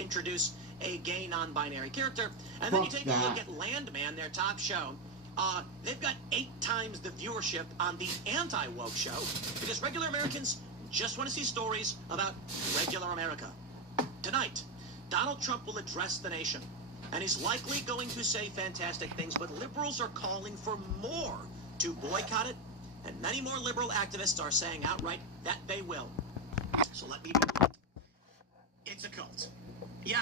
introduce a gay non-binary character. And then you take a look at Landman, their top show. They've got 8 times the viewership on the anti-woke show because regular Americans just want to see stories about regular America. Tonight, Donald Trump will address the nation, and he's likely going to say fantastic things, but liberals are calling for more to boycott it, and many more liberal activists are saying outright that they will. So let me do it. It's a cult. Yeah,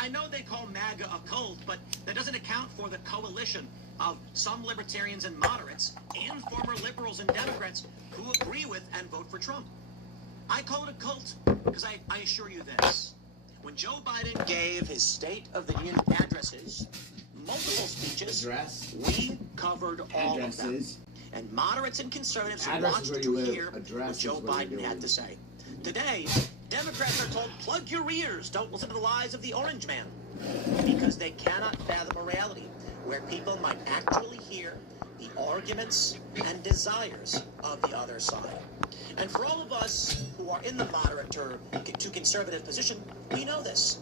I know they call MAGA a cult, but that doesn't account for the coalition of some libertarians and moderates and former liberals and Democrats who agree with and vote for Trump. I call it a cult because I assure you this. When Joe Biden gave his State of the Union addresses, multiple speeches, we covered all of them. And moderates and conservatives watched to hear what Joe Biden had to say. Today, Democrats are told, plug your ears, don't listen to the lies of the orange man. Because they cannot fathom a reality where people might actually hear the arguments and desires of the other side. And for all of us who are in the moderate to conservative position, we know this.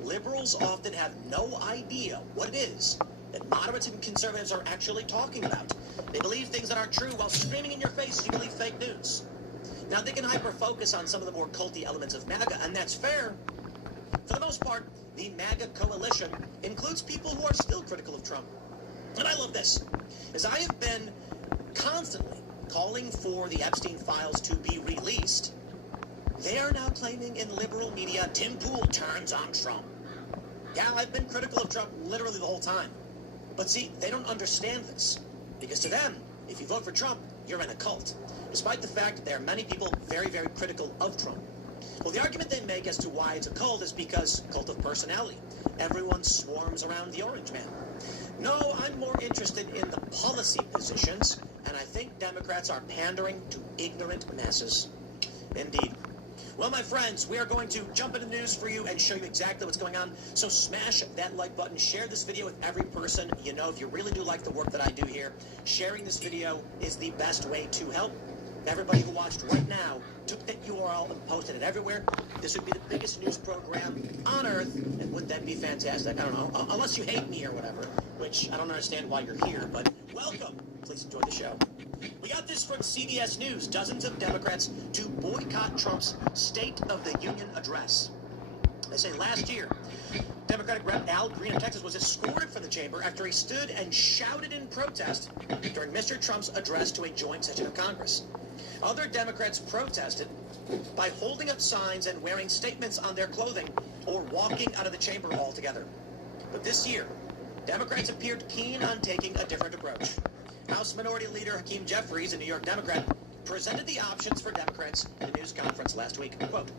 Liberals often have no idea what it is that moderates and conservatives are actually talking about. They believe things that aren't true while screaming in your face you believe fake news. Now, they can hyper-focus on some of the more culty elements of MAGA, and that's fair. For the most part, the MAGA coalition includes people who are still critical of Trump. And I love this, as I have been constantly calling for the Epstein files to be released. They are now claiming in liberal media, Tim Pool turns on Trump. Yeah, I've been critical of Trump literally the whole time. But see, they don't understand this. Because to them, if you vote for Trump, you're in a cult. Despite the fact that there are many people very, very critical of Trump. Well, the argument they make as to why it's a cult is because cult of personality. Everyone swarms around the orange man. No, I'm more interested in the policy positions, and I think Democrats are pandering to ignorant masses. Indeed. Well, my friends, we are going to jump into news for you and show you exactly what's going on. So smash that like button. Share this video with every person you know. If you really do like the work that I do here, sharing this video is the best way to help. Everybody who watched right now took that URL and posted it everywhere. This would be the biggest news program on Earth, and wouldn't that be fantastic? I don't know, unless you hate me or whatever, which I don't understand why you're here, but welcome. Please enjoy the show. We got this from CBS News. Dozens of Democrats to boycott Trump's State of the Union address. They say last year, Democratic Rep. Al Green of Texas was escorted from the chamber after he stood and shouted in protest during Mr. Trump's address to a joint session of Congress. Other Democrats protested by holding up signs and wearing statements on their clothing or walking out of the chamber altogether. But this year, Democrats appeared keen on taking a different approach. House Minority Leader Hakeem Jeffries, a New York Democrat, presented the options for Democrats at a news conference last week. Quote,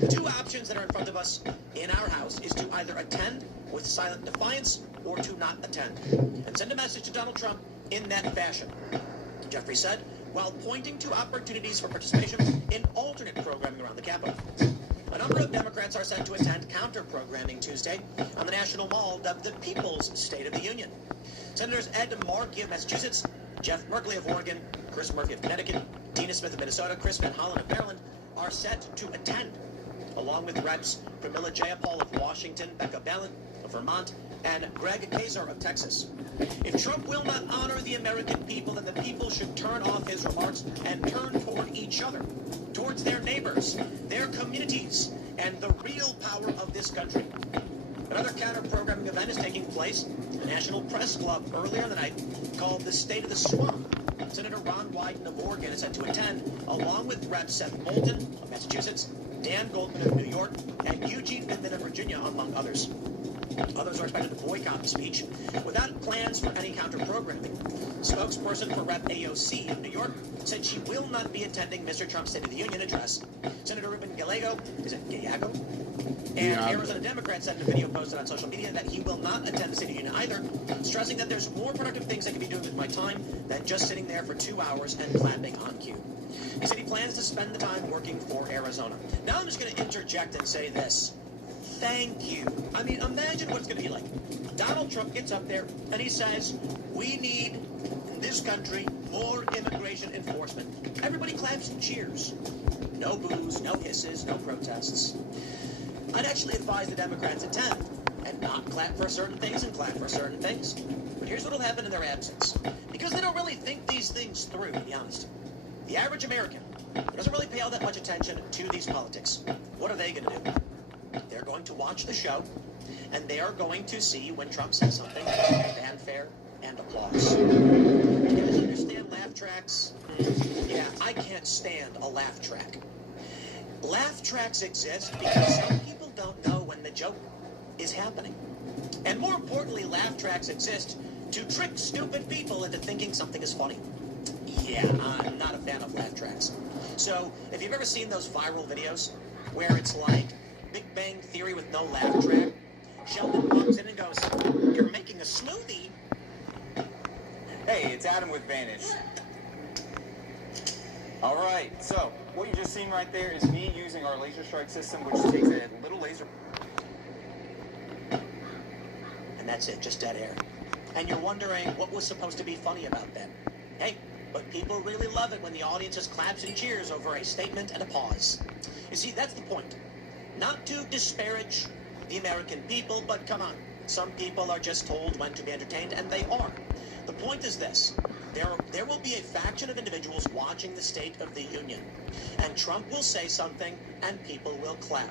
the 2 options that are in front of us in our House is to either attend with silent defiance or to not attend, and send a message to Donald Trump in that fashion. Jeffries said, while pointing to opportunities for participation in alternate programming around the Capitol. A number of Democrats are set to attend counter-programming Tuesday on the National Mall dubbed the People's State of the Union. Senators Ed Markey of Massachusetts, Jeff Merkley of Oregon, Chris Murphy of Connecticut, Tina Smith of Minnesota, Chris Van Hollen of Maryland are set to attend, along with Reps Pramila Jayapal of Washington, Becca Balint of Vermont, and Greg Kazar of Texas. If Trump will not honor the American people, then the people should turn off his remarks and turn toward each other, towards their neighbors, their communities, and the real power of this country. Another counter-programming event is taking place at the National Press Club earlier in the night called the State of the Swamp. Senator Ron Wyden of Oregon is set to attend, along with Rep. Seth Moulton of Massachusetts, Dan Goldman of New York, and Eugene Pittman of Virginia, among others. Others are expected to boycott the speech without plans for any counter-programming. Spokesperson for Rep. AOC of New York said she will not be attending Mr. Trump's State of the Union address. Senator Ruben Gallego, and Arizona Democrats said in a video posted on social media that he will not attend the State of the Union either, stressing that there's more productive things I can be doing with my time than just sitting there for 2 hours and clapping on cue. He said he plans to spend the time working for Arizona. Now I'm just going to interject and say this. Thank you. I mean, imagine what it's going to be like. Donald Trump gets up there and he says, we need, in this country, more immigration enforcement. Everybody claps and cheers. No boos, no hisses, no protests. I'd actually advise the Democrats attend and not clap for certain things and clap for certain things. But here's what will happen in their absence. Because they don't really think these things through, to be honest. The average American doesn't really pay all that much attention to these politics. What are they going to do? They're going to watch the show, and they are going to see when Trump says something, fanfare and applause. You guys understand laugh tracks? Yeah, I can't stand a laugh track. Laugh tracks exist because some people don't know when the joke is happening. And more importantly, laugh tracks exist to trick stupid people into thinking something is funny. Yeah, I'm not a fan of laugh tracks. So, if you've ever seen those viral videos where it's like Big Bang Theory with no laugh track, Sheldon comes in and goes, "You're making a smoothie." Hey, it's Adam with Vantage. All right, so what you just seen right there is me using our laser strike system, which takes a little laser. And that's it, just dead air. And you're wondering what was supposed to be funny about that. Hey, but people really love it when the audience just claps and cheers over a statement and a pause. You see, that's the point. Not to disparage the American people, but come on. Some people are just told when to be entertained, and they are. The point is this. There will be a faction of individuals watching the State of the Union. And Trump will say something, and people will clap.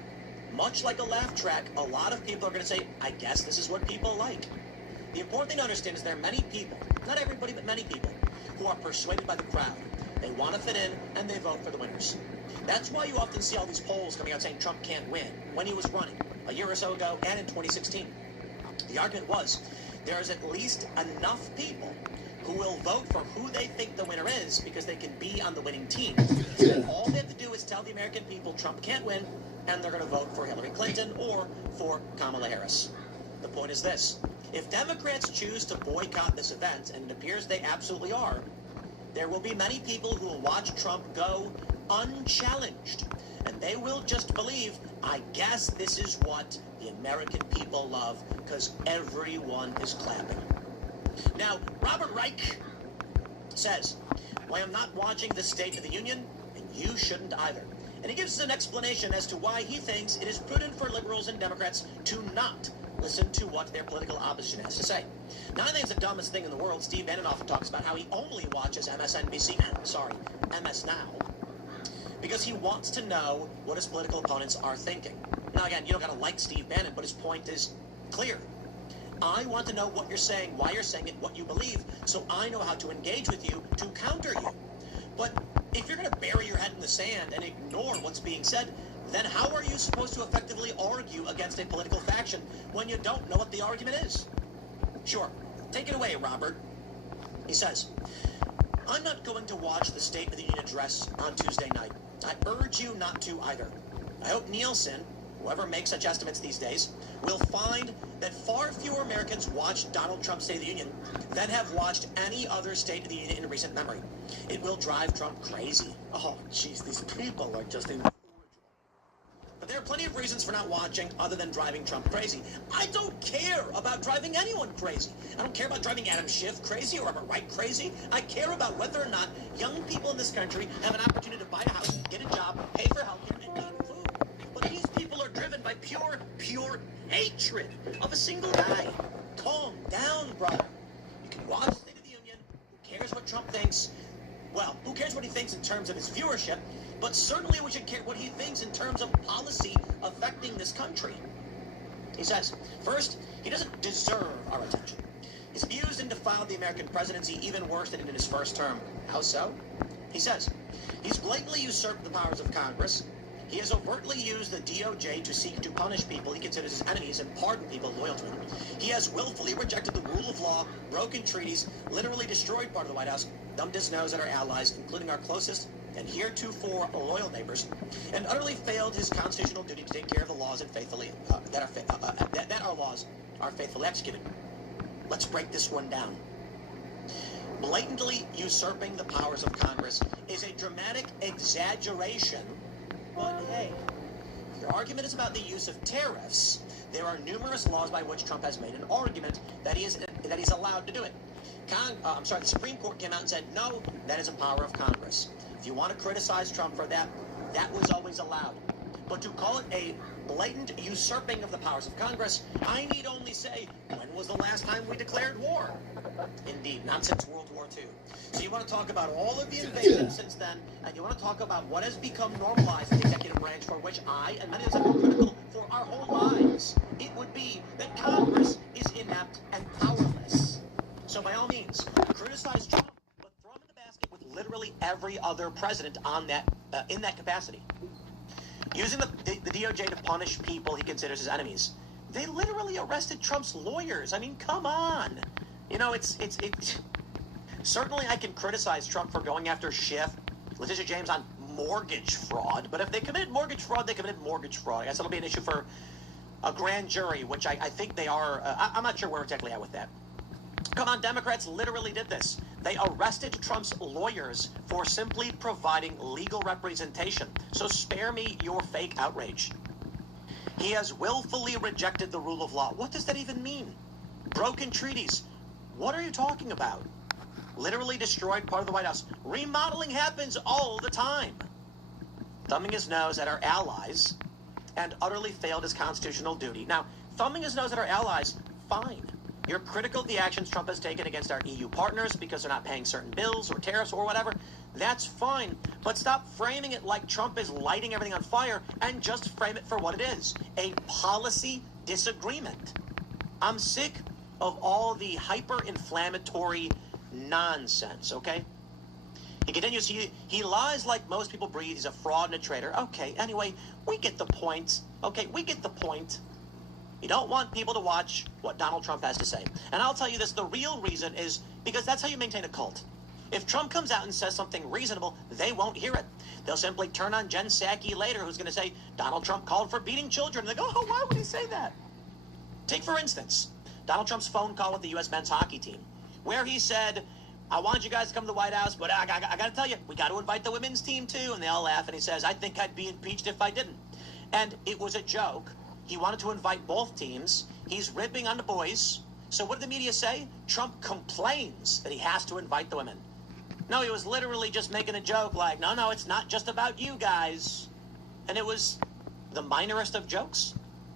Much like a laugh track, a lot of people are going to say, I guess this is what people like. The important thing to understand is there are many people, not everybody, but many people, who are persuaded by the crowd. They want to fit in, and they vote for the winners. That's why you often see all these polls coming out saying Trump can't win when he was running a year or so ago and in 2016. The argument was there's at least enough people who will vote for who they think the winner is because they can be on the winning team. And all they have to do is tell the American people Trump can't win, and they're going to vote for Hillary Clinton or for Kamala Harris. The point is this. If Democrats choose to boycott this event, and it appears they absolutely are, there will be many people who will watch Trump go unchallenged. And they will just believe, I guess this is what the American people love, because everyone is clapping. Now, Robert Reich says, well, I'm not watching the State of the Union, and you shouldn't either. And he gives us an explanation as to why he thinks it is prudent for liberals and Democrats to not listen to what their political opposition has to say. Now, I think it's the dumbest thing in the world. Steve Bannon often talks about how he only watches MS Now, because he wants to know what his political opponents are thinking. Now, again, you don't got to like Steve Bannon, but his point is clear. I want to know what you're saying, why you're saying it, what you believe, so I know how to engage with you to counter you. But if you're going to bury your head in the sand and ignore what's being said, then how are you supposed to effectively argue against a political faction when you don't know what the argument is? Sure. Take it away, Robert. He says, I'm not going to watch the State of the Union address on Tuesday night. I urge you not to either. I hope Nielsen, whoever makes such estimates these days, will find that far fewer Americans watched Donald Trump's State of the Union than have watched any other State of the Union in recent memory. It will drive Trump crazy. Oh, jeez, these people are just incorrigible. But there are plenty of reasons for not watching other than driving Trump crazy. I don't care about driving anyone crazy. I don't care about driving Adam Schiff crazy or Robert Reich crazy. I care about whether or not young people in this country have an opportunity to buy a house, get a job, pay for health care, and eat food. But these people are driven by pure hatred of a single guy. Calm down, brother. You can watch the State of the Union. Who cares what Trump thinks? Well, who cares what he thinks in terms of his viewership? But certainly we should care what he thinks in terms of policy affecting this country. He says, first, he doesn't deserve our attention. He's abused and defiled the American presidency even worse than in his first term. How so? He says, he's blatantly usurped the powers of Congress. He has overtly used the DOJ to seek to punish people he considers his enemies and pardon people loyal to him. He has willfully rejected the rule of law, broken treaties, literally destroyed part of the White House, thumbed his nose at our allies, including our closest and heretofore loyal neighbors, and utterly failed his constitutional duty to take care of the laws and faithfully that our laws are faithfully executed. Let's break this one down. Blatantly usurping the powers of Congress is a dramatic exaggeration. But hey, if your argument is about the use of tariffs, there are numerous laws by which Trump has made an argument that he's allowed to do it. The Supreme Court came out and said, no, that is a power of Congress. If you want to criticize Trump for that, that was always allowed. But to call it a blatant usurping of the powers of Congress, I need only say, when was the last time we declared war? Indeed, not since World War II. So you want to talk about all of the invasions since then, and you want to talk about what has become normalized in the executive branch, for which I and many others have been critical for our whole lives. It would be that Congress is inept and powerless. So by all means, criticize Trump, but throw him in the basket with literally every other president on that in that capacity. Using the DOJ to punish people he considers his enemies. They literally arrested Trump's lawyers. I mean, come on. You know, it's certainly I can criticize Trump for going after Schiff, Letitia James on mortgage fraud, but if they committed mortgage fraud, they committed mortgage fraud. I guess it'll be an issue for a grand jury, which I think they are. I'm not sure where exactly at with that. Come on, Democrats literally did this. They arrested Trump's lawyers for simply providing legal representation. So spare me your fake outrage. He has willfully rejected the rule of law. What does that even mean? Broken treaties. What are you talking about? Literally destroyed part of the White House. Remodeling happens all the time. Thumbing his nose at our allies and utterly failed his constitutional duty. Now, thumbing his nose at our allies, fine. You're critical of the actions Trump has taken against our EU partners because they're not paying certain bills or tariffs or whatever. That's fine. But stop framing it like Trump is lighting everything on fire and just frame it for what it is, a policy disagreement. I'm sick of all the hyper-inflammatory nonsense, okay? He continues, he lies like most people breathe. He's a fraud and a traitor. Okay, anyway, we get the point. Okay, we get the point. You don't want people to watch what Donald Trump has to say. And I'll tell you this, the real reason is because that's how you maintain a cult. If Trump comes out and says something reasonable, they won't hear it. They'll simply turn on Jen Psaki later, who's going to say, Donald Trump called for beating children. And they go, oh, why would he say that? Take, for instance, Donald Trump's phone call with the U.S. men's hockey team, where he said, I want you guys to come to the White House, but I got to tell you, we got to invite the women's team too. And they all laugh, and he says, I think I'd be impeached if I didn't. And it was a joke. He wanted to invite both teams. He's ripping on the boys. So what did the media say? Trump complains that he has to invite the women. No, he was literally just making a joke like, no, it's not just about you guys. And it was the minorest of jokes.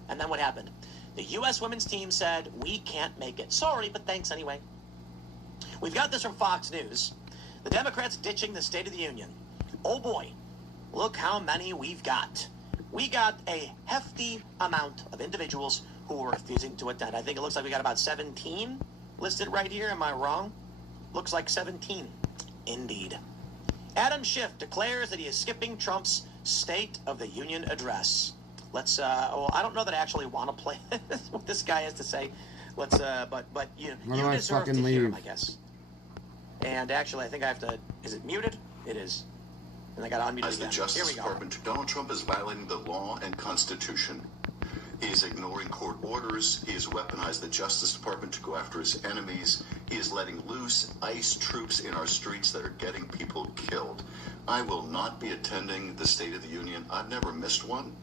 And then what happened? The U.S. women's team said, we can't make it. Sorry, but thanks anyway. We've got this from Fox News. The Democrats ditching the State of the Union. Oh boy, look how many we've got. We got a hefty amount of individuals who are refusing to attend. I think it looks like we got about 17 listed right here. Am I wrong? Looks like 17. Indeed. Adam Schiff declares that he is skipping Trump's State of the Union address. Let's, well, I don't know that I actually want to play what this guy has to say. Let's, but you deserve to hear him, I guess. And actually, I think I have to, is it muted? It is. And I got to unmute As again. the Justice Department, Donald Trump is violating the law and Constitution. He is ignoring court orders. He has weaponized the Justice Department to go after his enemies. He is letting loose ICE troops in our streets that are getting people killed. I will not be attending the State of the Union. I've never missed one.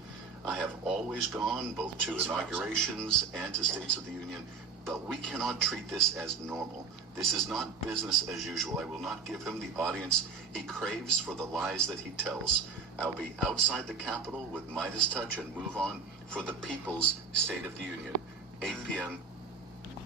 I have always gone both to inaugurations and to States of the Union, but we cannot treat this as normal. This is not business as usual. I will not give him the audience he craves for the lies that he tells. I'll be outside the Capitol with Midas touch and move on for the People's State of the Union, 8 p.m.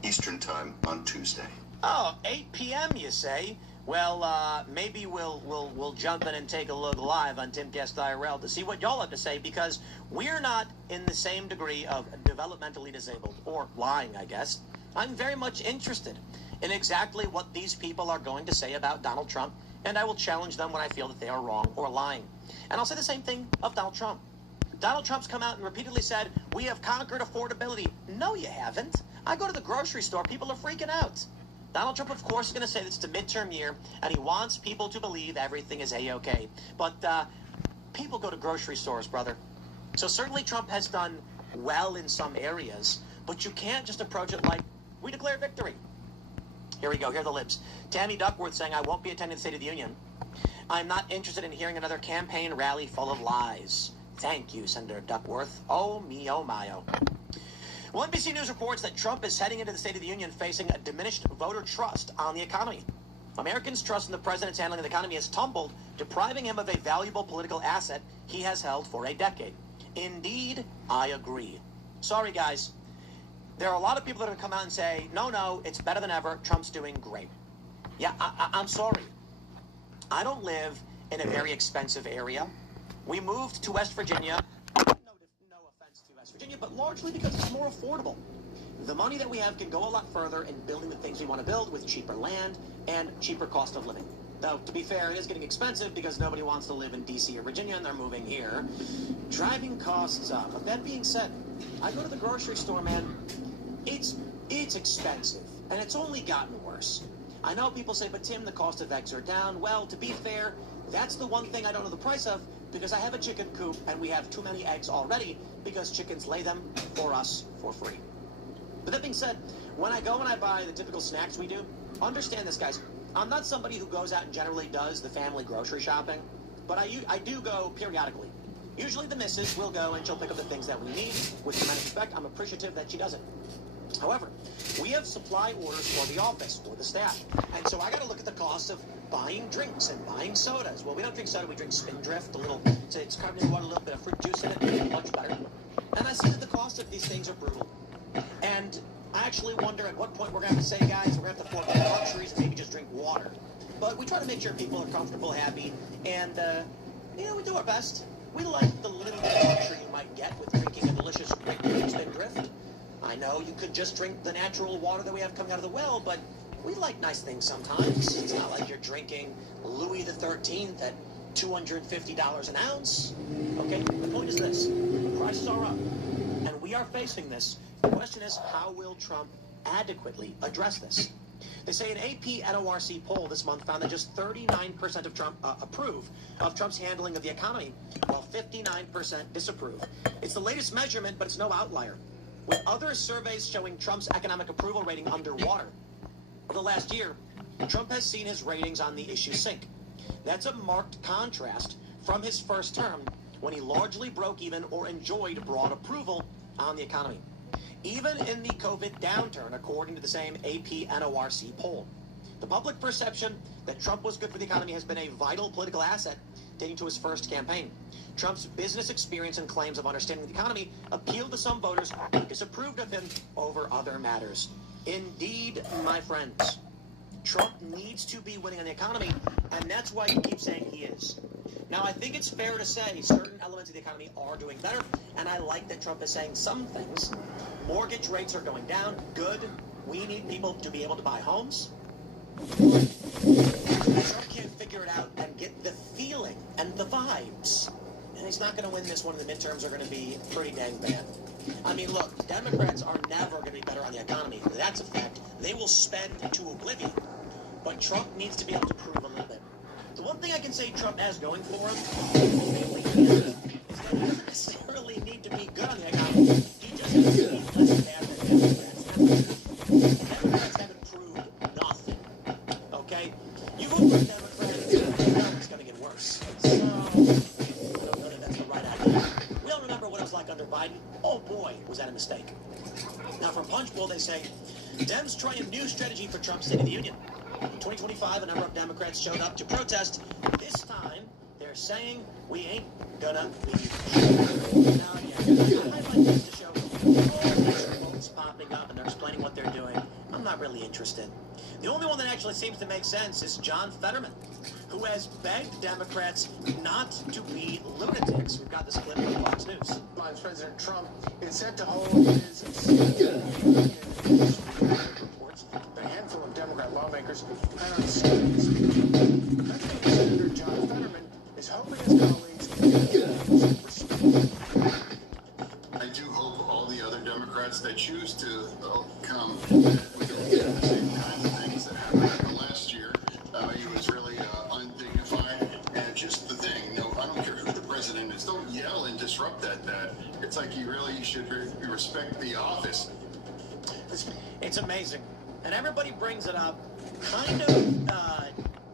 Eastern Time on Tuesday. Oh, 8 p.m. you say? Well, maybe we'll jump in and take a look live on Timcast IRL to see what y'all have to say, because we're not in the same degree of developmentally disabled, or lying, I guess. I'm very much interested in exactly what these people are going to say about Donald Trump, and I will challenge them when I feel that they are wrong or lying. And I'll say the same thing of Donald Trump. Donald Trump's come out and repeatedly said, we have conquered affordability. No, you haven't. I go to the grocery store, people are freaking out. Donald Trump, of course, is going to say this is a midterm year, and he wants people to believe everything is A-OK. But people go to grocery stores, brother. So certainly Trump has done well in some areas, but you can't just approach it like, we declare victory. Here we go. Here are the libs. Tammy Duckworth saying, I won't be attending the State of the Union. I'm not interested in hearing another campaign rally full of lies. Thank you, Senator Duckworth. Oh, me, oh, my, oh. Well, NBC News reports that Trump is heading into the State of the Union facing a diminished voter trust on the economy. Americans' trust in the president's handling of the economy has tumbled, depriving him of a valuable political asset he has held for a decade. Indeed, I agree. Sorry, guys. There are a lot of people that are going to come out and say, no, it's better than ever. Trump's doing great. Yeah, I'm sorry. I don't live in a very expensive area. We moved to West Virginia. No offense to West Virginia, but largely because it's more affordable. The money that we have can go a lot further in building the things we want to build with cheaper land and cheaper cost of living. Though, to be fair, it is getting expensive because nobody wants to live in D.C. or Virginia and they're moving here. Driving costs up. But that being said, I go to the grocery store, man. It's expensive, and it's only gotten worse. I know people say, but Tim, the cost of eggs are down. Well, to be fair, that's the one thing I don't know the price of because I have a chicken coop and we have too many eggs already because chickens lay them for us for free. But that being said, when I go and I buy the typical snacks we do, understand this, guys. I'm not somebody who goes out and generally does the family grocery shopping, but I do go periodically. Usually the missus will go and she'll pick up the things that we need. With tremendous respect, I'm appreciative that she does it. However, we have supply orders for the office, for the staff. And so I got to look at the cost of buying drinks and buying sodas. Well, we don't drink soda, we drink Spindrift, it's carbonated water, a little bit of fruit juice in it, much better. And I see that the cost of these things are brutal. And I actually wonder at what point we're going to have to say, guys, we're going to have to forego the luxuries and maybe just drink water. But we try to make sure people are comfortable, happy, and, we do our best. We like the little bit of luxury you might get with drinking a delicious grapefruit Spindrift. I know you could just drink the natural water that we have coming out of the well, but we like nice things sometimes. It's not like you're drinking Louis XIII at $250 an ounce. Okay, the point is this. Prices are up, and we are facing this. The question is, how will Trump adequately address this? They say an AP NORC poll this month found that just 39% of Trump approve of Trump's handling of the economy, while 59% disapprove. It's the latest measurement, but it's no outlier, with other surveys showing Trump's economic approval rating underwater. Over the last year, Trump has seen his ratings on the issue sink. That's a marked contrast from his first term, when he largely broke even or enjoyed broad approval on the economy. Even in the COVID downturn, according to the same AP NORC poll, the public perception that Trump was good for the economy has been a vital political asset dating to his first campaign. Trump's business experience and claims of understanding the economy appealed to some voters who disapproved of him over other matters. Indeed, my friends, Trump needs to be winning on the economy, and that's why you keep saying he is. Now, I think it's fair to say certain elements of the economy are doing better, and I like that Trump is saying some things. Mortgage rates are going down. Good. We need people to be able to buy homes. Trump can't figure it out and get the feeling and the vibes. And he's not going to win this one. The midterms are going to be pretty dang bad. I mean, look, Democrats are never going to be better on the economy. That's a fact. They will spend to oblivion. But Trump needs to be able to prove a little bit. The one thing I can say Trump has going for him is that he doesn't necessarily need to be good on the economy. He just needs to be less bad than Democrats. Democrats haven't proved nothing. Okay? You vote for a Democrat, it's going to get worse. So, I don't know that that's the right idea. We all remember what it was like under Biden. Oh boy, was that a mistake. Now, from Punchbowl, they say, Dems try a new strategy for Trump's State of the Union. In 2025, a number of Democrats showed up to protest. This time, they're saying, we ain't gonna leave. Now, yeah, I'd like this to show all these quotes popping up and they're explaining what they're doing. I'm not really interested. The only one that actually seems to make sense is John Fetterman, who has begged Democrats not to be lunatics. We've got this clip from Fox News. President Trump is set to hold his reports. A handful of Democrat lawmakers plan on skipping President Senator John Fetterman is hoping his colleagues can respect. I do hope all the other Democrats that choose to come we don't get the same kinds of things that happened last year. He was really undignified, and just the thing, I don't care who the president is, don't yell and disrupt that. It's like you really should respect the office. It's amazing. And everybody brings it up, kind of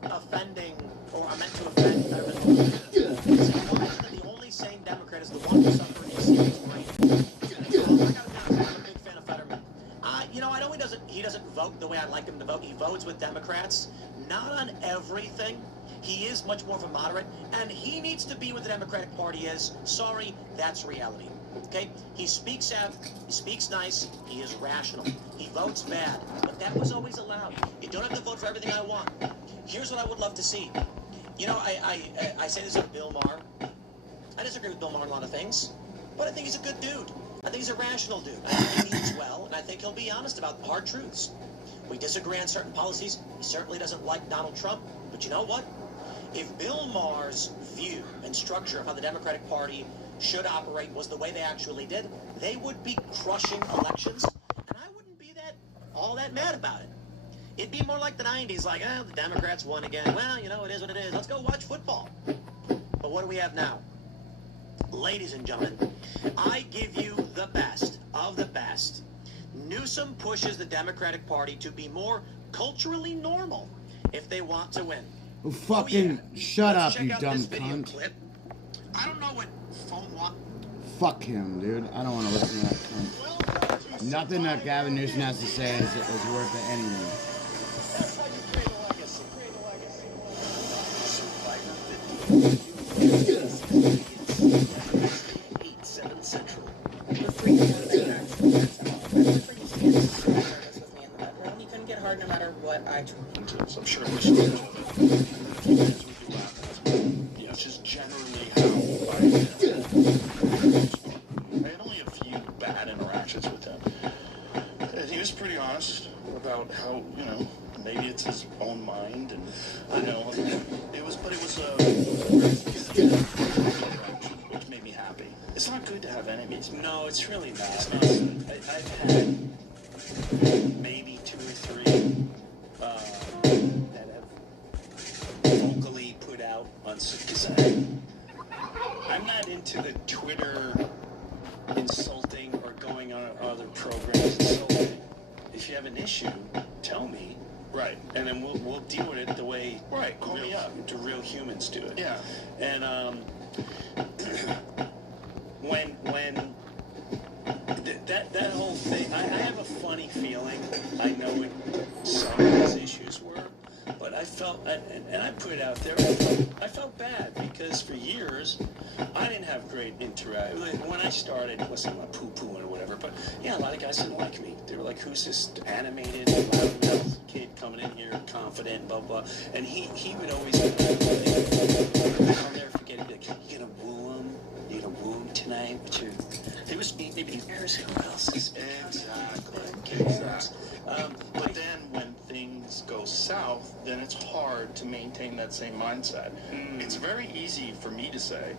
offending, or meant to offend Fetterman. It's that the only sane Democrat is the one who suffered a serious brain. I gotta be honest, I'm a big fan of Fetterman. I know he doesn't vote the way I'd like him to vote. He votes with Democrats, not on everything. He is much more of a moderate, and he needs to be what the Democratic Party is. Sorry, that's reality. Okay? He speaks out, he speaks nice, he is rational. He votes bad, but that was always allowed. You don't have to vote for everything I want. Here's what I would love to see. You know, I say this of Bill Maher. I disagree with Bill Maher on a lot of things, but I think he's a good dude. I think he's a rational dude. I think he means well, and I think he'll be honest about hard truths. We disagree on certain policies. He certainly doesn't like Donald Trump, but you know what? If Bill Maher's view and structure of how the Democratic Party should operate was the way they actually did, they would be crushing elections, and I wouldn't be all that mad about it. It'd be more like the 90s, like, oh, the Democrats won again. Well, you know, it is what it is. Let's go watch football. But what do we have now? Ladies and gentlemen, I give you the best of the best. Newsom pushes the Democratic Party to be more culturally normal if they want to win. Oh, fucking shut up, you dumb cunt. Clip. I don't know what phone want. Fuck him, dude. I don't want to listen to that cunt. Nothing that Gavin Newsom has to say is worth it anyway. That's how you create a legacy. Create a legacy. 8-7 Central. The freak one that you actually with me in the bedroom. He couldn't get hard no matter what I tried. So I'm sure we should do it. Yeah, it's just generally how I had only a few bad interactions with him. And he was pretty honest about how, you know, maybe it's his own mind, and I know it was which made me happy. It's not good to have enemies. No, it's really not. I've had maybe 2 or 3 that have vocally put out on, because I'm not into the Twitter insulting or going on other programs insulting. If you have an issue, tell me. Right. And then we'll deal with it the way Call me up. the real humans do it. Yeah. And when that whole thing, I have a funny feeling. I know what some of his issues were, but I felt, and I put it out there, I felt bad because for years I didn't have great interaction. When I started, wasn't like poo-pooing or whatever, but yeah, a lot of guys didn't like me. They were like, who's this animated, loud-mouthed kid coming in here, confident, blah, blah. And he would always, I'll never forget it, like, you gonna woo him? You gonna woo him tonight? It was me, maybe who else is Exactly. But then when things go south, then it's hard to maintain that same mindset. It's very easy for me to say,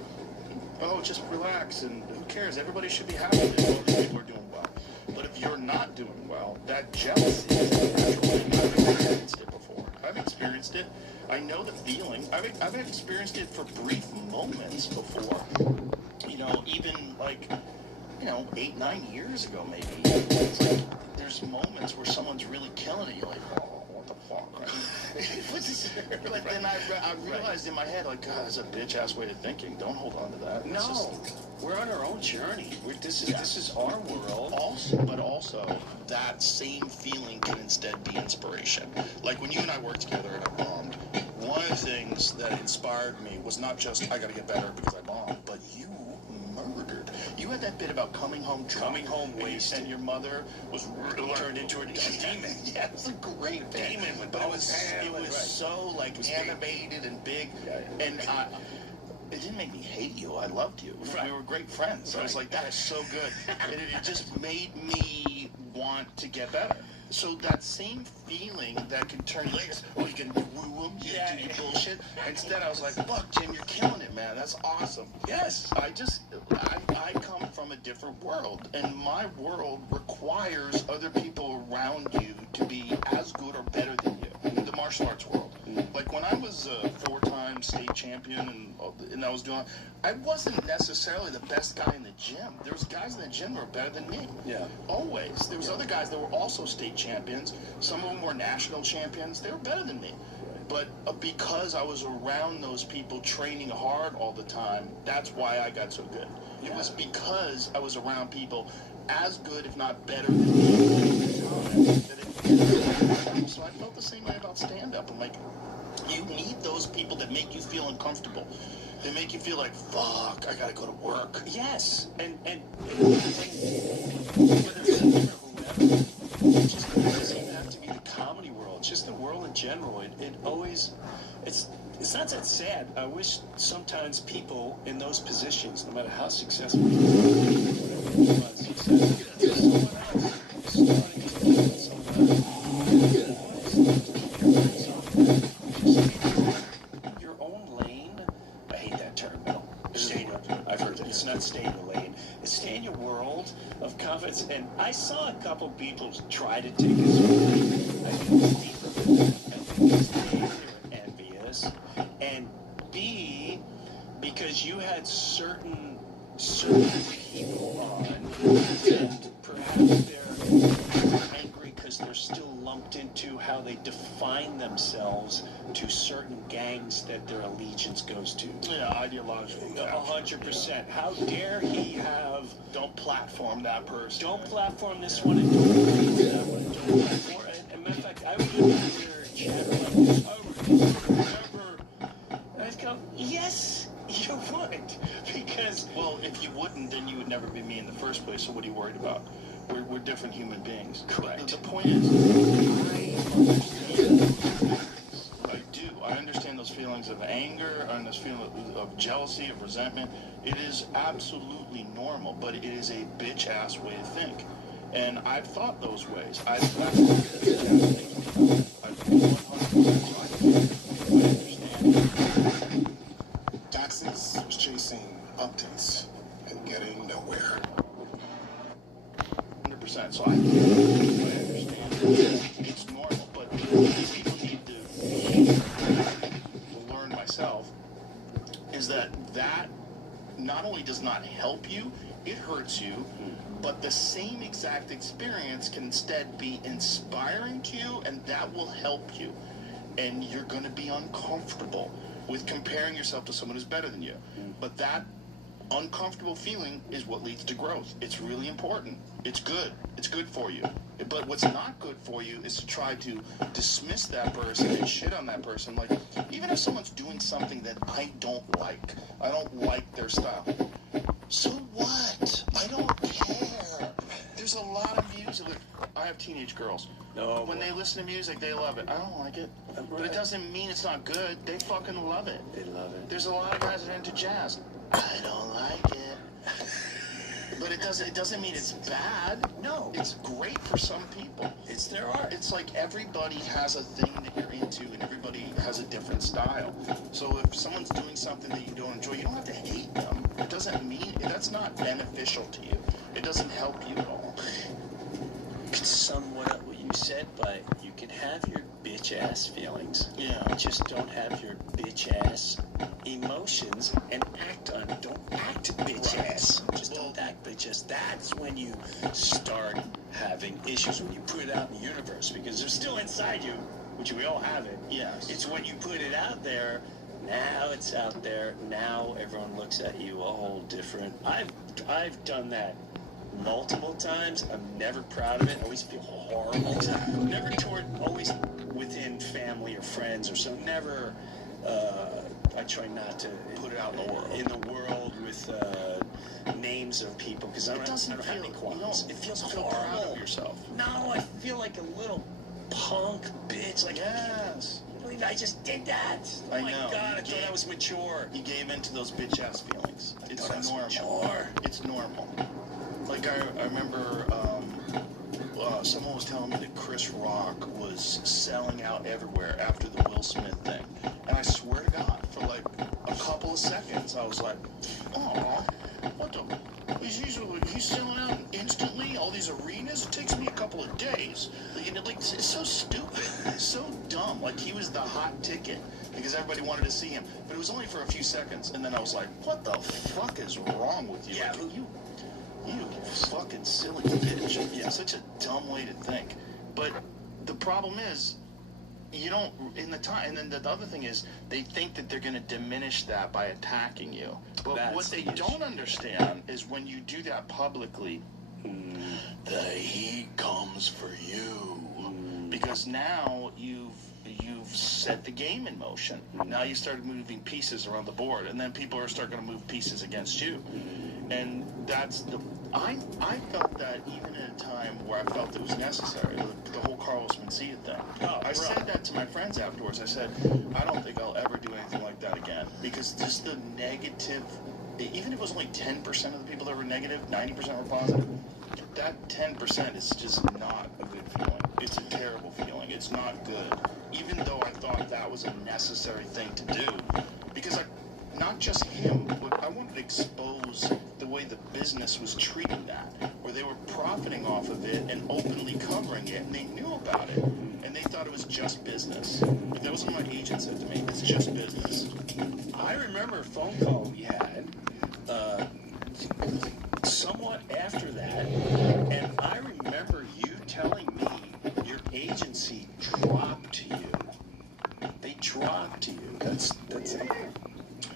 oh, just relax, and who cares? Everybody should be happy that most people are doing well. But if you're not doing well, that jealousy is natural. I've experienced it before. I've experienced it. I know the feeling. I've experienced it for brief moments before. You know, even like, 8, 9 years ago maybe. It's like there's moments where someone's really killing it. You're like, oh, what the fuck? Right? But then I realized in my head, like, God, that's a bitch-ass way of thinking. Don't hold on to that. No, we're on our own journey. This is our world. But also, that same feeling can instead be inspiration. Like when you and I worked together and I bombed, one of the things that inspired me was not just, I gotta get better because I bombed, but you murdered. You had that bit about coming home wasted, and your mother was turned into a demon. Yeah, it was a great demon, but it was so like animated and big, and it didn't make me hate you. I loved you. We were great friends. I was like, that is so good, and it just made me want to get better. So that same feeling that can turn you like, oh, you can woo them, you do your bullshit. Instead, I was like, fuck, Jim, you're killing it, man. That's awesome. Yes, I come from a different world, and my world requires other people around you to be as good or better than you. The martial arts world. Like when I was a 4-time state champion and I was doing, I wasn't necessarily the best guy in the gym. There was guys in the gym that were better than me. Yeah. Always. There was other guys that were also state champions. Some of them were national champions. They were better than me. But because I was around those people training hard all the time, that's why I got so good. Yeah. It was because I was around people as good, if not better than me. So I felt the same way about stand-up. I'm like, You need those people that make you feel uncomfortable. They make you feel like, fuck, I gotta go to work. Yes, and whether it's him or whoever, it just doesn't even have to be the comedy world. It's just the world in general. It always, it's not that sad. I wish sometimes people in those positions, no matter how successful, someone else starting to kill someone else. Your own lane. I hate that term. No, I've heard that. It's not stay in your lane. It's stay in your world of confidence. And I saw a couple people try to take us away. I think it's A, they were envious, and B, because you had certain people on, and perhaps they're angry because they're still lumped into how they define themselves to certain gangs that their allegiance goes to. Yeah, ideological. 100%. How dare he have... Don't platform that person. Don't platform this one and don't platform that one. Don't platform... And matter of fact, I would even hear chatter like this. I would never... And I'd go, yes, you would. Because... Well, if you wouldn't, then you would never be me in the first place, so what are you worried about? We're different human beings. Correct. The point is, I understand. I do. I understand those feelings of anger and those feelings of jealousy, of resentment. It is absolutely normal, but it is a bitch-ass way to think. And I've thought those ways. I've thought bitch-ass things. I've 100% I understand. Taxes was chasing updates and getting nowhere. 100%. So I understand. It's normal, but people need to learn myself is that not only does not help you, it hurts you, but the same exact experience can instead be inspiring to you, and that will help you. And you're going to be uncomfortable with comparing yourself to someone who's better than you. But that uncomfortable feeling is what leads to growth. It's really important. It's good. It's good for you. But what's not good for you is to try to dismiss that person and shit on that person. Like, even if someone's doing something that I don't like their style. So what? I don't care. There's a lot of music. I have teenage girls. No. When they listen to music, they love it. I don't like it. But it doesn't mean it's not good. They fucking love it. They love it. There's a lot of guys that are into jazz. I don't like it. But it doesn't mean it's bad. No. It's great for some people. It's their art. It's like everybody has a thing that you're into and everybody has a different style. So if someone's doing something that you don't enjoy, you don't have to hate them. It doesn't mean, that's not beneficial to you. It doesn't help you at all. It's somewhat what you said, but you can have your bitch-ass feelings. Yeah. You just don't have your bitch-ass emotions and act on it. Don't act bitch-ass. Just don't act bitch-ass. That's when you start having issues, when you put it out in the universe, because they're still inside you, which we all have it. Yes. It's when you put it out there, now it's out there, now everyone looks at you a whole different... I've done that multiple times. I'm never proud of it. I always feel horrible. Never toward, always within family or friends or so. Never, I try not to Put it out in the world. In the world with names of people, because I don't have any qualms. It feels feel proud horrible. of yourself. No, I feel like a little punk bitch. Like, Yes. I just did that. Oh I my know. God, I thought I was mature. You gave in to those bitch-ass feelings. It's thought I was normal. mature. It's normal. Like, I remember someone was telling me that Chris Rock was selling out everywhere after the Will Smith thing. And I swear to God, for like a couple of seconds, I was like, oh, what the... He's selling out instantly, all these arenas. It takes me a couple of days. Like, it's so stupid. It's so dumb. Like, he was the hot ticket because everybody wanted to see him. But it was only for a few seconds. And then I was like, what the fuck is wrong with you? Yeah. Like, you fucking silly bitch. Yeah, such a dumb way to think. But the problem is, you don't, in the time, and then the other thing is, they think that they're going to diminish that by attacking you. But That's what they the issue. don't understand is when you do that publicly, the heat comes for you. Because now you've set the game in motion. Now you started moving pieces around the board, and then people are starting to move pieces against you. And that's the... I felt that even at a time where I felt it was necessary, the whole Carlos Mencia thing. I said that to my friends afterwards. I said, I don't think I'll ever do anything like that again. Because just the negative... Even if it was only 10% of the people that were negative, 90% were positive, that 10% is just not a good feeling. It's a terrible feeling. It's not good. Even though I thought that was a necessary thing to do. Because not just him, but I wanted to expose the way the business was treating that, where they were profiting off of it and openly covering it, and they knew about it, and they thought it was just business. But that was what my agent said to me. It's just business. I remember a phone call we had somewhat after that, and I remember you telling me your agency dropped you. They dropped you. That's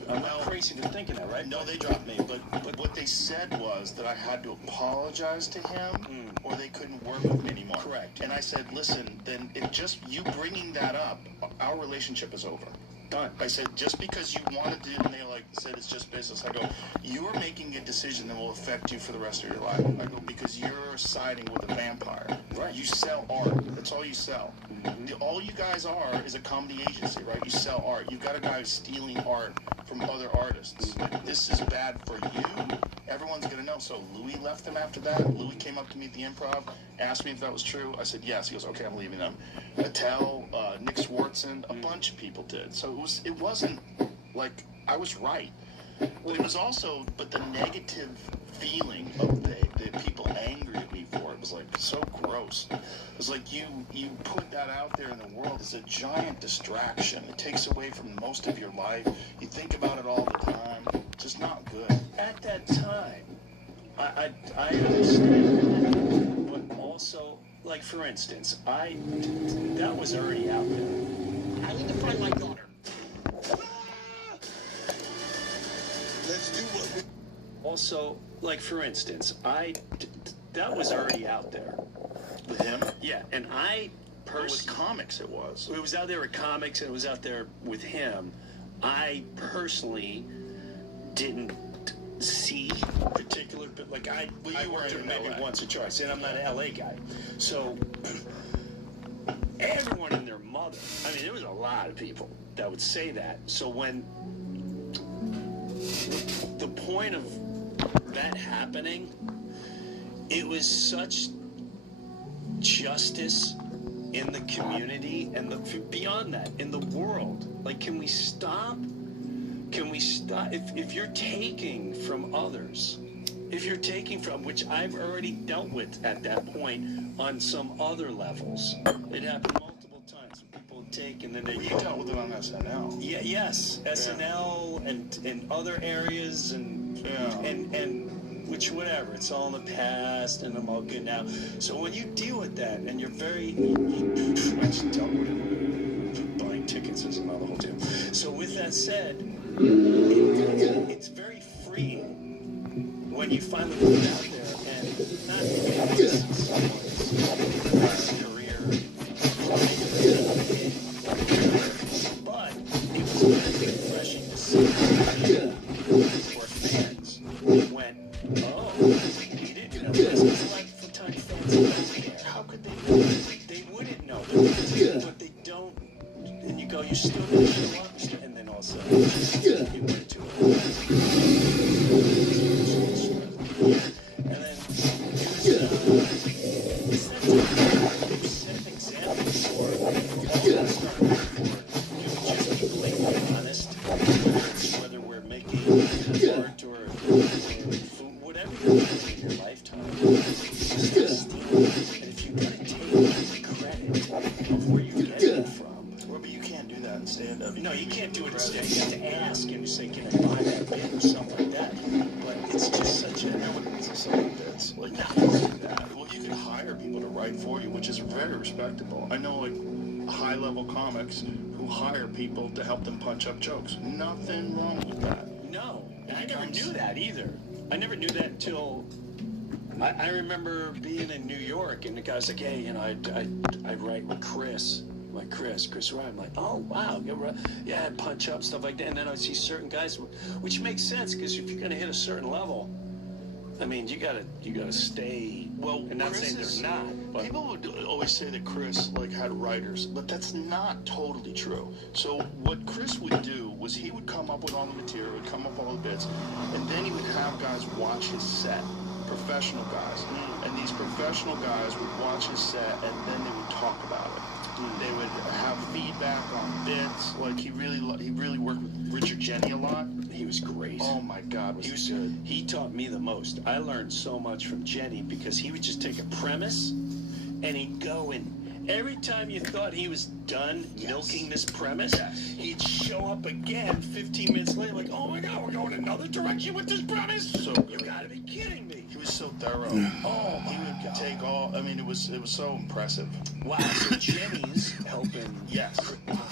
I'm not crazy to think of that, right? No, they dropped me, but what they said was that I had to apologize to him, or they couldn't work with me anymore. Correct. And I said, listen, then if just you bringing that up, our relationship is over. Done. I said, just because you wanted to, and they said it's just business. I go, you are making a decision that will affect you for the rest of your life. I go, because you're siding with a vampire. Right. You sell art. That's all you sell. All you guys are is a comedy agency, right? You sell art. You've got a guy who's stealing art from other artists. This is bad for you. Everyone's going to know. So Louis left them after that. Louis came up to me at the Improv, asked me if that was true. I said, yes. He goes, okay, I'm leaving them. Attell, Nick Swartzen, a bunch of people did. So it wasn't like I was right. But it was also, the negative feeling of the people angry at me for it was so gross. It was you put that out there in the world as a giant distraction. It takes away from most of your life. You think about it all the time. It's just not good. At that time, I understand, but also, for instance, that was already out there. I need to find my daughter. Let's do what we... Also, for instance, that was already out there. With him? Yeah, and I personally... With comics it was. It was out there with comics, and it was out there with him. I personally didn't see particular, but I worked there maybe once or twice, and I'm not an LA guy. So, everyone and their mother, there was a lot of people that would say that. So when the point of that happening, it was such justice in the community and beyond that, in the world. Can we stop? Can we stop? If you're taking from others, if you're taking from, which I've already dealt with at that point on some other levels, it happened multiple times. People take and then they... You dealt with it on SNL. Yeah, yes, SNL and other areas and which whatever, it's all in the past and I'm all good now. So when you deal with that and you're very, you actually dealt with it, buying tickets is another whole deal. So with that said, it's very freeing when you finally put it out there and not someone's career, but it was very refreshing to see for fans went, oh, you didn't know this. It's like for time fans there. How could they know? They wouldn't know. But they don't. And you go, you still didn't show up. And then all of a sudden, it went to it. And then it set an example for all of us starting forward. Can we just be blatantly honest? Whether we're making art or food, whatever you're doing in your lifetime, just and if you gotta take credit of where you get it from. Well, but you can't do that in stand-up. No, you can't do it in stand-up. You have to ask and say, can I buy that bit or something like that. But it's just such a... It's a selling bits. You can't do that. Well, you can hire people to write for you, which is very respectable. I know, high-level comics who hire people to help them punch up jokes. Nothing wrong with that. No, and I never knew that either. I never knew that until I remember being in New York, and the guy's like, hey, I write with Chris like Chris Wright. I'm like, oh wow, yeah, punch up, stuff like that. And then I see certain guys, which makes sense because if you're gonna hit a certain level, I mean, you gotta stay. Well, and not saying they're not. But people would always say that Chris had writers, but that's not totally true. So what Chris would do was he would come up with all the material, would come up with all the bits, and then he would have guys watch his set, professional guys, and these professional guys would watch his set, and then they would talk about it. They would have feedback on bits. Like he really worked with Richard Jenny a lot. He was great. Oh my God, was he good? He taught me the most. I learned so much from Jenny because he would just take a premise and he'd go and every time you thought he was done milking this premise, he'd show up again 15 minutes later like, oh my God, we're going another direction with this premise? So you gotta be kidding me. He was so thorough. Oh, he would take all, I mean, it was so impressive. Wow, so Jenny's helping. Yes.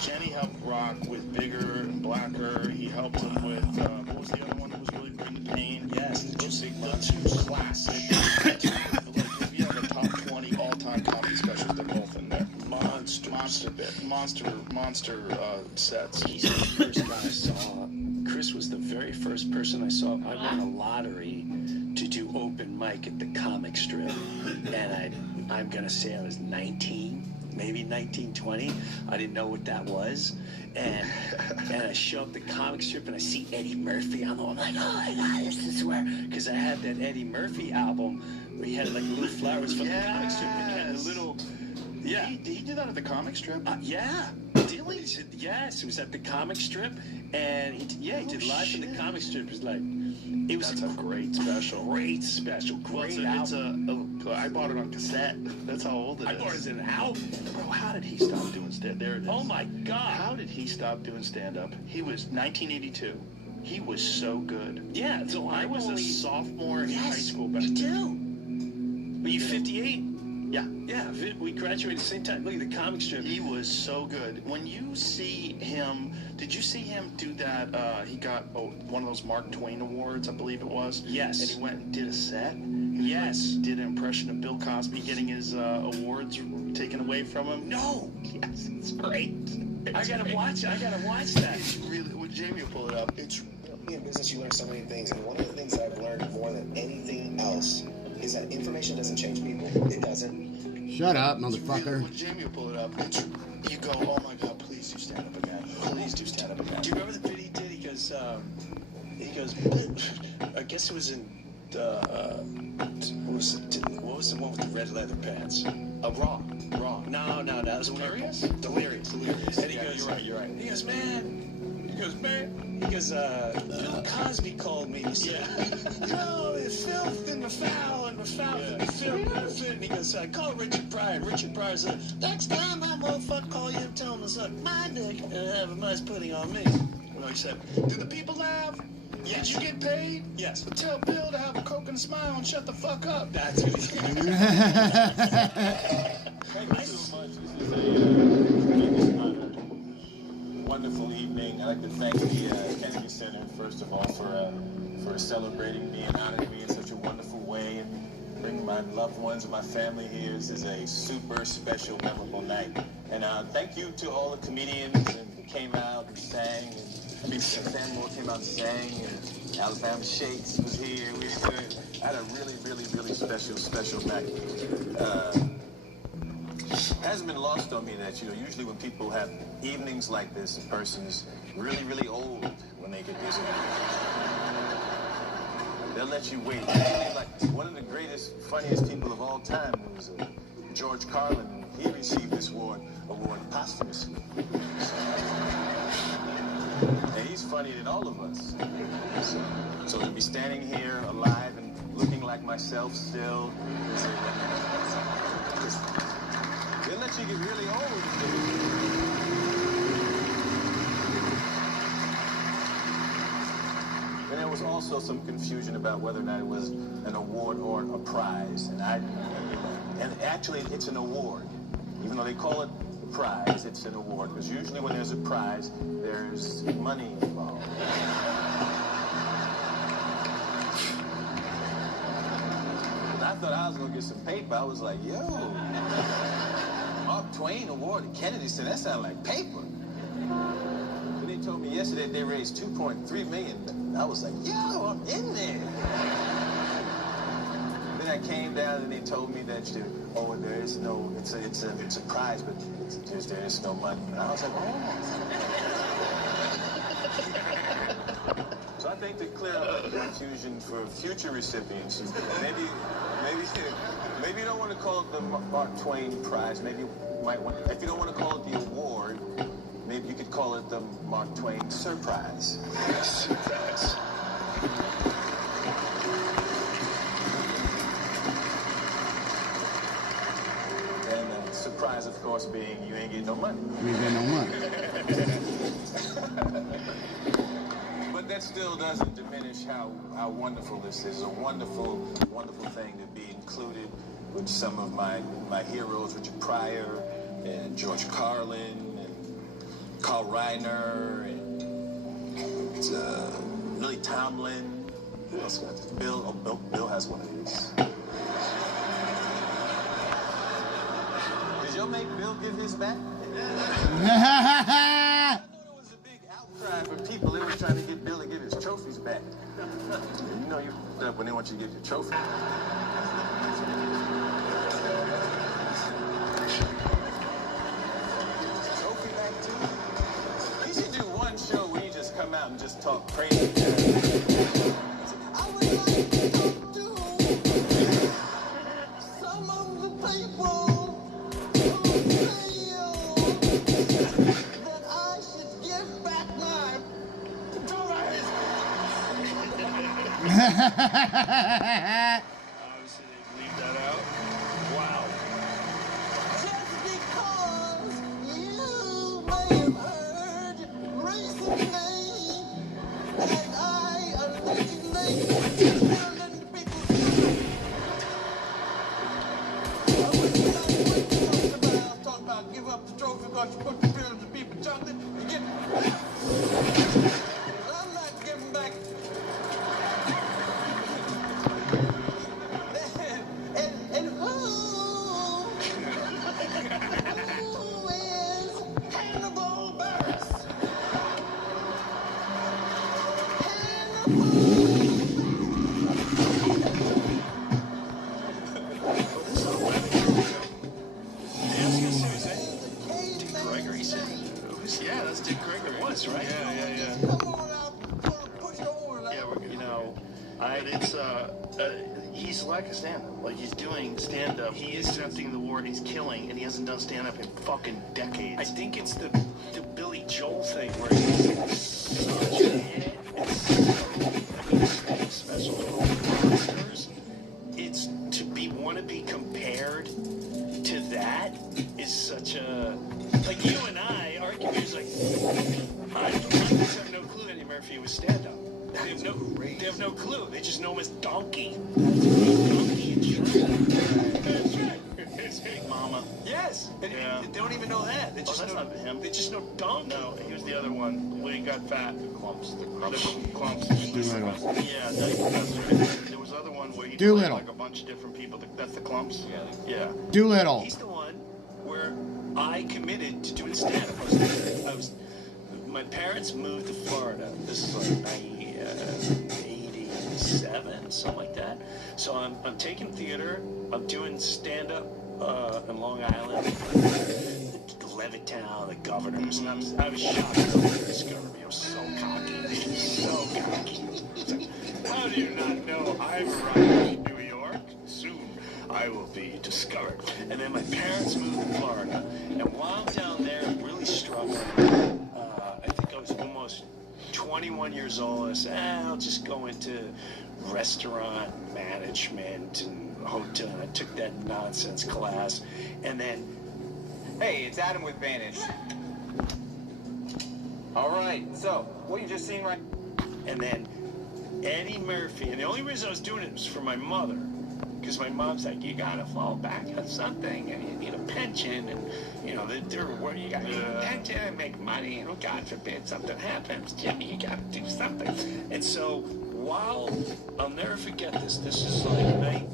Jenny helped Rock with Bigger and Blacker. He helped him with, what was the other one that was really bringing the pain? Yes. Those Sigma 2 classic. Like, if you have a top 20 all-time comedy specials, they're both in there. Monster sets. He's the first guy I saw. Chris was the very first person I saw. I won a lottery to do open mic at the comic strip. And I'm going to say I was 19, maybe 19, 20. I didn't know what that was. And I show up the comic strip and I see Eddie Murphy. I'm like, oh my God, this is where. Because I had that Eddie Murphy album where he had like little flowers from the comic strip. And he had a little. Yeah. He did that at the comic strip? Yeah. Really? Yes, it was at the comic strip. And he did live from the comic strip. It was like, it was a great special. Great special. Great album. I bought it on cassette. That's how old it is. I bought it as an album. Bro, how did he stop doing stand-up? There it is. Oh my God. How did he stop doing stand-up? He was 1982. He was so good. Yeah, so I was a sophomore in high school back then. Me too. Were you 58? Yeah. Yeah, we graduated at the same time. Look at the comic strip. He was so good. When you see him, did you see him do that? He got one of those Mark Twain Awards, I believe it was. Yes. And he went and did a set. Yes. Did an impression of Bill Cosby getting his awards taken away from him. No. Yes, it's great. I gotta watch that. It's really, when Jamie will pull it up, it's in business you learn so many things, and one of the things that I've learned more than anything else is that information doesn't change people. It doesn't. Shut up, motherfucker. Really, when Jamie will pull it up, you go, oh my God, please do stand up again. Please do stand up again. Do you remember the bit he did? He goes, I guess it was in, what was the one with the red leather pants? Raw. No, that was Delirious? Delirious. And he goes, you're right. He goes, Bill Cosby called me. He said, the filth and the foul and the foul and the filth and the fit. And he goes, call Richard Pryor. And Richard Pryor said, next time that motherfucker call you and tell him to suck my dick and have a nice pudding on me. Well, he said, do the people laugh? Yes. Did you get paid? Yes. Tell Bill to have a Coke and a smile and shut the fuck up. That's what he said. Thank you so much. This is a honored, wonderful evening. I'd like to thank the Kennedy Center, first of all, for celebrating me and honoring me in such a wonderful way and bringing my loved ones and my family here. This is a super special, memorable night. And thank you to all the comedians who came out and sang. And Sam Moore came out and sang, and Alabama Shakes was here. I had a really special night. Hasn't been lost on me that, usually when people have evenings like this, a person is really old when they get this. They'll let you wait. Like one of the greatest, funniest people of all time was George Carlin. He received this award posthumously. And he's funnier than all of us. So to be standing here alive and looking like myself still, they'll let you get really old. And there was also some confusion about whether or not it was an award or a prize. And actually, it's an award. Even though they call it a prize, it's an award. Because usually when there's a prize, there's money involved. And I thought I was going to get some paper. I was like, yo, Mark Twain Twain Award at Kennedy Center. That sounds like paper. But they told me yesterday they raised $2.3 million. I was like, yo, I'm in there. Then I came down and they told me that there is no, it's a prize, but there is no money. And I was like, oh. So I think to clear up the confusion for future recipients, maybe you don't want to call it the Mark Twain Prize. Maybe you might want, if you don't want to call it the award, maybe you could call it the Mark Twain Surprise. Surprise. And surprise, of course, being you ain't getting no money. You ain't getting no money. But that still doesn't diminish how wonderful this is. A wonderful, wonderful thing to be included with some of my heroes, Richard Pryor and George Carlin and Carl Reiner and Lily Tomlin. Who else got this? Bill has one of these. Did y'all make Bill give his back? I thought it was a big outcry from people. They were trying to get Bill to give his trophies back. You know you f***ed up when they want you to give your trophy. Trophy back too? You should do one show where you just come out and just talk crazy. I would like to talk to some of the people who feel that I should give back my trophies. Obviously, they leave that out. Wow. Just because you may have heard recently that I allegedly killed the people. I was talking about give up the trophy because you put the bills to people chocolate. You get I'm not giving back. And who is Hannibal Buress? Dick Gregory said. Yeah, that's Dick Gregory. It was, right? Yeah. Come on out, push over. You know, he's like a stand-up. Like, he's doing stand-up. He is accepting the award. He's killing, and he hasn't done stand-up in fucking decades. I think it's the Billy Joel thing where he's such a hit. It's so special monsters. It's want to be compared to that is such a, like you and I, our community's like, I have no clue Eddie Murphy was stand-up. They have no clue. They just know him as Donkey. Donkey and Shrek. That's right. It's Big Mama. Yes. Yeah. They don't even know that. They just that's not him. They just know Donkey. No, he was the other one. When he got fat. The clumps. Doolittle. Yeah, Nutty Professor. There was other one where he played like a bunch of different people. That's the clumps? Yeah. Doolittle. He's the one where I committed to doing stand-up. My parents moved to Florida. This is like 87, something like that. So I'm taking theater. I'm doing stand-up in Long Island, Levittown, the Governors, and I was shocked when they discovered me. I was so cocky, so cocky. It's like, how do you not know I've arrived in New York? Soon I will be discovered. And then my parents moved to Florida, and while I'm down there, I'm really struggling. I think I was almost 21 years old. I said, I'll just go into restaurant management and hotel. And I took that nonsense class. And then, hey, it's Adam with Vantage. All right, so what you just seen right... And then Eddie Murphy. And the only reason I was doing it was for my mother. Because my mom's like, you gotta fall back on something, and you need a pension, and you know they're worried. You gotta get a pension and make money, and God forbid something happens, Jimmy, you gotta do something. And so while I'll never forget this. This is like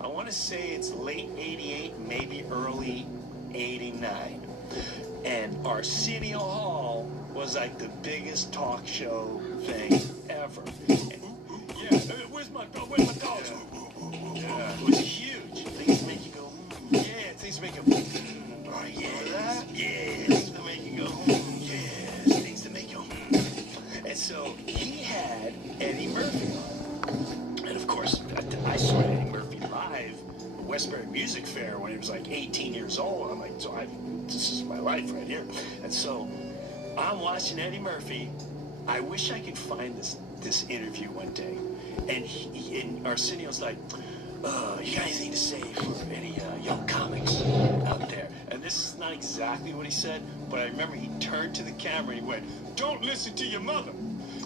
I want to say it's late '88, maybe early 1989. And Arsenio Hall was like the biggest talk show thing ever. Yeah, where's my dog? Yeah, it was huge. Things make you go, yeah, things make you, oh yeah, yeah, things that make you go, yeah, things that make you, and so he had Eddie Murphy on. And of course, I saw Eddie Murphy live at Westbury Music Fair when he was like 18 years old. I'm like, this is my life right here. And so I'm watching Eddie Murphy. I wish I could find this interview one day. And Arsenio's like, you got anything to say for any young comics out there? And this is not exactly what he said, but I remember he turned to the camera and he went, don't listen to your mother.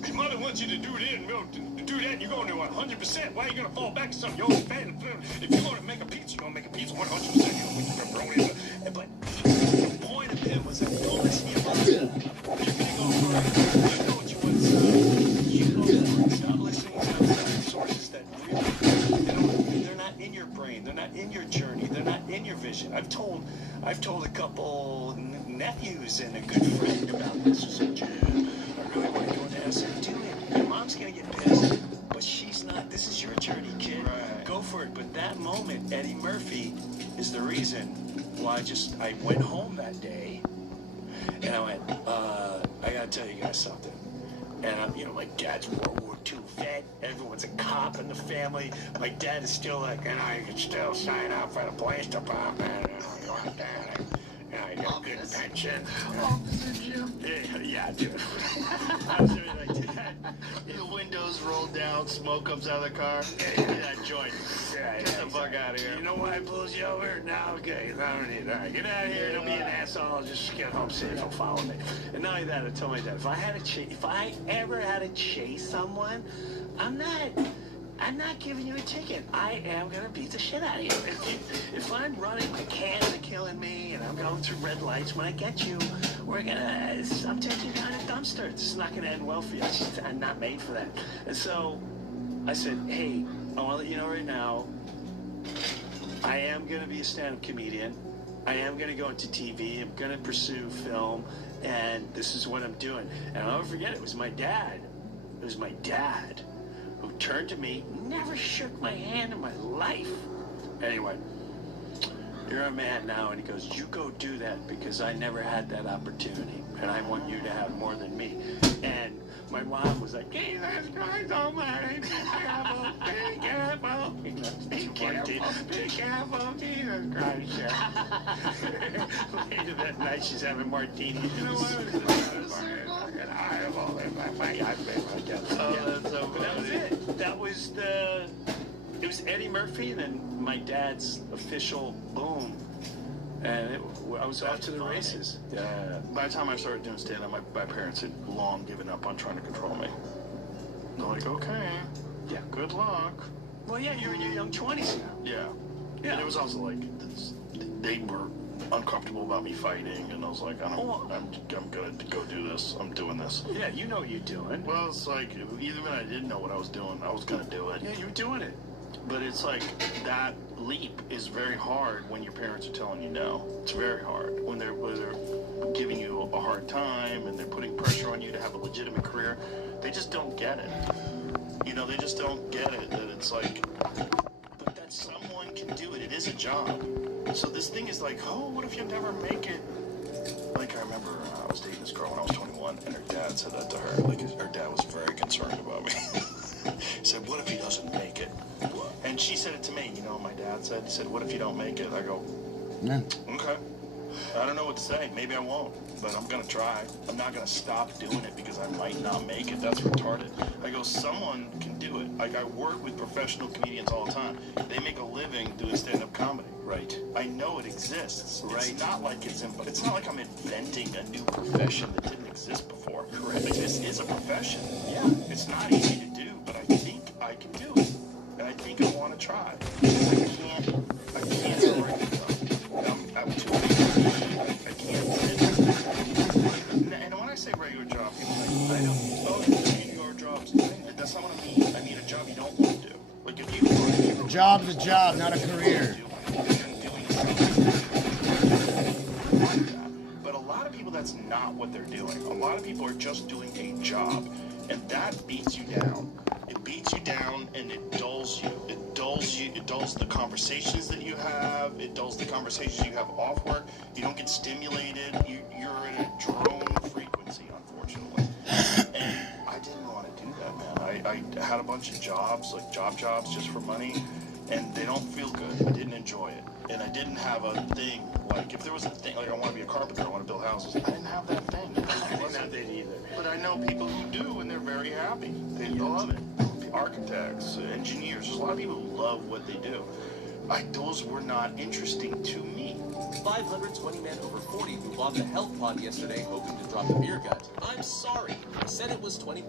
Your mother wants you to do this and to do that, and you're going to 100%. Why are you going to fall back to something? You're a fan. If you're going to make a pizza, you're going to make a pizza 100%. You're going to make pepperoni. But the point of it was that don't listen to your mother. You're going to go for it. You know what you want to say. You go for it. Stop listening to outside sources that really, they're not in your brain. They're not in your journey. They're not in your vision. I've told a couple nephews and a good friend about this. I said, I really want to go into SF. Do it. Your mom's going to get pissed, but she's not. This is your journey, kid. Right. Go for it. But that moment, Eddie Murphy is the reason why I went home that day, and I went, I got to tell you guys something. And my dad's World War II vet. Everyone's a cop in the family. My dad is still like, you can still sign up for the police department. I got a good pension. Officer Jim. Yeah, dude. The windows rolled down, smoke comes out of the car. That joint. Get the fuck out of here. You know why I pulls you over? No, okay. I don't need that. Get out of here. Don't be an asshole. Just get home safe. Don't follow me. And not only that, I told my dad, if I ever had to chase someone, I'm not giving you a ticket. I am going to beat the shit out of you. If I'm running, my cans are killing me, and I'm going through red lights, when I get you, I'm taking you down a dumpster. This is not going to end well for you. I'm not made for that. And so I said, hey, I want to let you know right now, I am going to be a stand-up comedian. I am going to go into TV. I'm going to pursue film, and this is what I'm doing. And I'll never forget, it was my dad. It was my dad who turned to me, never shook my hand in my life. Anyway, you're a man now, and he goes, you go do that, because I never had that opportunity, and I want you to have more than me. And my mom was like, Jesus Christ almighty, be careful, be careful. Be careful, Jesus Christ. Later that night, she's having martini. You know what? That was it was Eddie Murphy, and then my dad's official boom. And I was off to the races. Yeah. By the time I started doing stand-up, my parents had long given up on trying to control me. They're like, okay, yeah, good luck. Well, yeah, you're in your young 20s now. Yeah. Yeah. And it was also like, they were uncomfortable about me fighting, and I was like, I'm gonna go do this. I'm doing this. Yeah, you know what you're doing. Well, it's like, even when I didn't know what I was doing, I was gonna do it. Yeah, you were doing it. But it's like, that leap is very hard when your parents are telling you no. It's very hard. When they're giving you a hard time, and they're putting pressure on you to have a legitimate career, they just don't get it. They just don't get it, that it's like, but that someone can do it. It is a job. So this thing is like, oh, what if you never make it? Like, I remember I was dating this girl when I was 21, and her dad said that to her. Like, her dad was very concerned about me. He said, what if he doesn't make it? And she said it to me. My dad said, he said, what if you don't make it? I go, yeah. Okay. I don't know what to say. Maybe I won't, but I'm going to try. I'm not going to stop doing it because I might not make it. That's retarded. I go, someone can do it. Like, I work with professional comedians all the time. They make a living doing stand-up comedy. Right. I know it exists. Right. It's not like it's not like I'm inventing a new profession that didn't exist before. Correct. Like, this is a profession. Yeah. It's not easy to do, but I think I can do it. And I think I want to try. Because I can't already I'm too big. I can't. And when I say regular job, people are like, I don't need your jobs. That's not what I mean. I mean a job you don't want to do. Like, if you a job's a job, not a career. that's not what they're doing. A lot of people are just doing a job, and that beats you down. It beats you down, and it dulls you. It dulls you. It dulls the conversations that you have. It dulls the conversations you have off work. You don't get stimulated. You're in a drone frequency, unfortunately. And I didn't want to do that, man. I had a bunch of jobs, like jobs just for money, and they don't feel good. I didn't enjoy it. And I didn't have a thing, like, if there was a thing, like, I want to be a carpenter, I want to build houses, I didn't have that thing. I didn't have that either. But I know people who do, and they're very happy. They love it. Architects, engineers, there's a lot of people who love what they do. Those were not interesting to me. 520 men over 40 who logged the health pod yesterday hoping to drop the beer gut. I'm sorry. I said it was 20.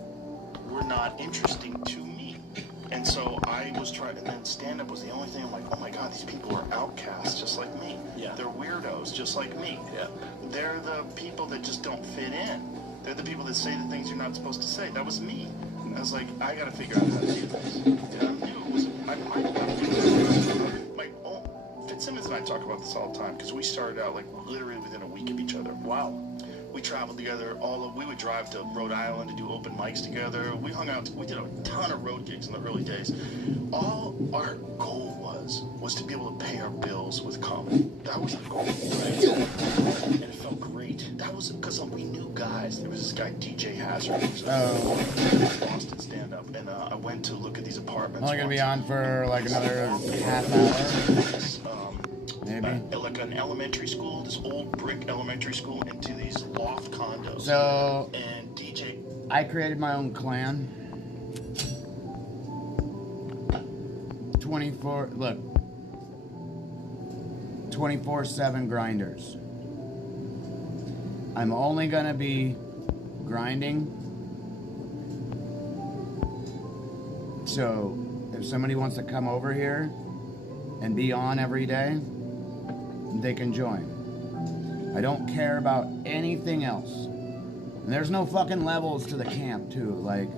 Were not interesting to me. And so I was trying, and then stand-up was the only thing. I'm like, oh my God, these people are outcasts just like me. Yeah. They're weirdos just like me. Yeah. They're the people that just don't fit in. They're the people that say the things you're not supposed to say. That was me. I was like, I got to figure out how to do this. And I knew it was, Fitzsimmons and I talk about this all the time because we started out like literally within a week of each other. Wow. We traveled together. We would drive to Rhode Island to do open mics together. We hung out. We did a ton of road gigs in the early days. All our goal was to be able to pay our bills with comedy. That was our goal, right? And it felt great. That was because we knew guys. There was this guy, DJ Hazard, who was a Boston stand-up, and I went to look at these apartments. Only gonna be on for like another half hour. Maybe. Like an elementary school, this old brick elementary school, into these loft condos. So, and DJ, I created my own clan. 24/7 grinders. I'm only gonna be grinding. So, if somebody wants to come over here and be on every day, they can join. I don't care about anything else. And there's no fucking levels to the camp, too. Like,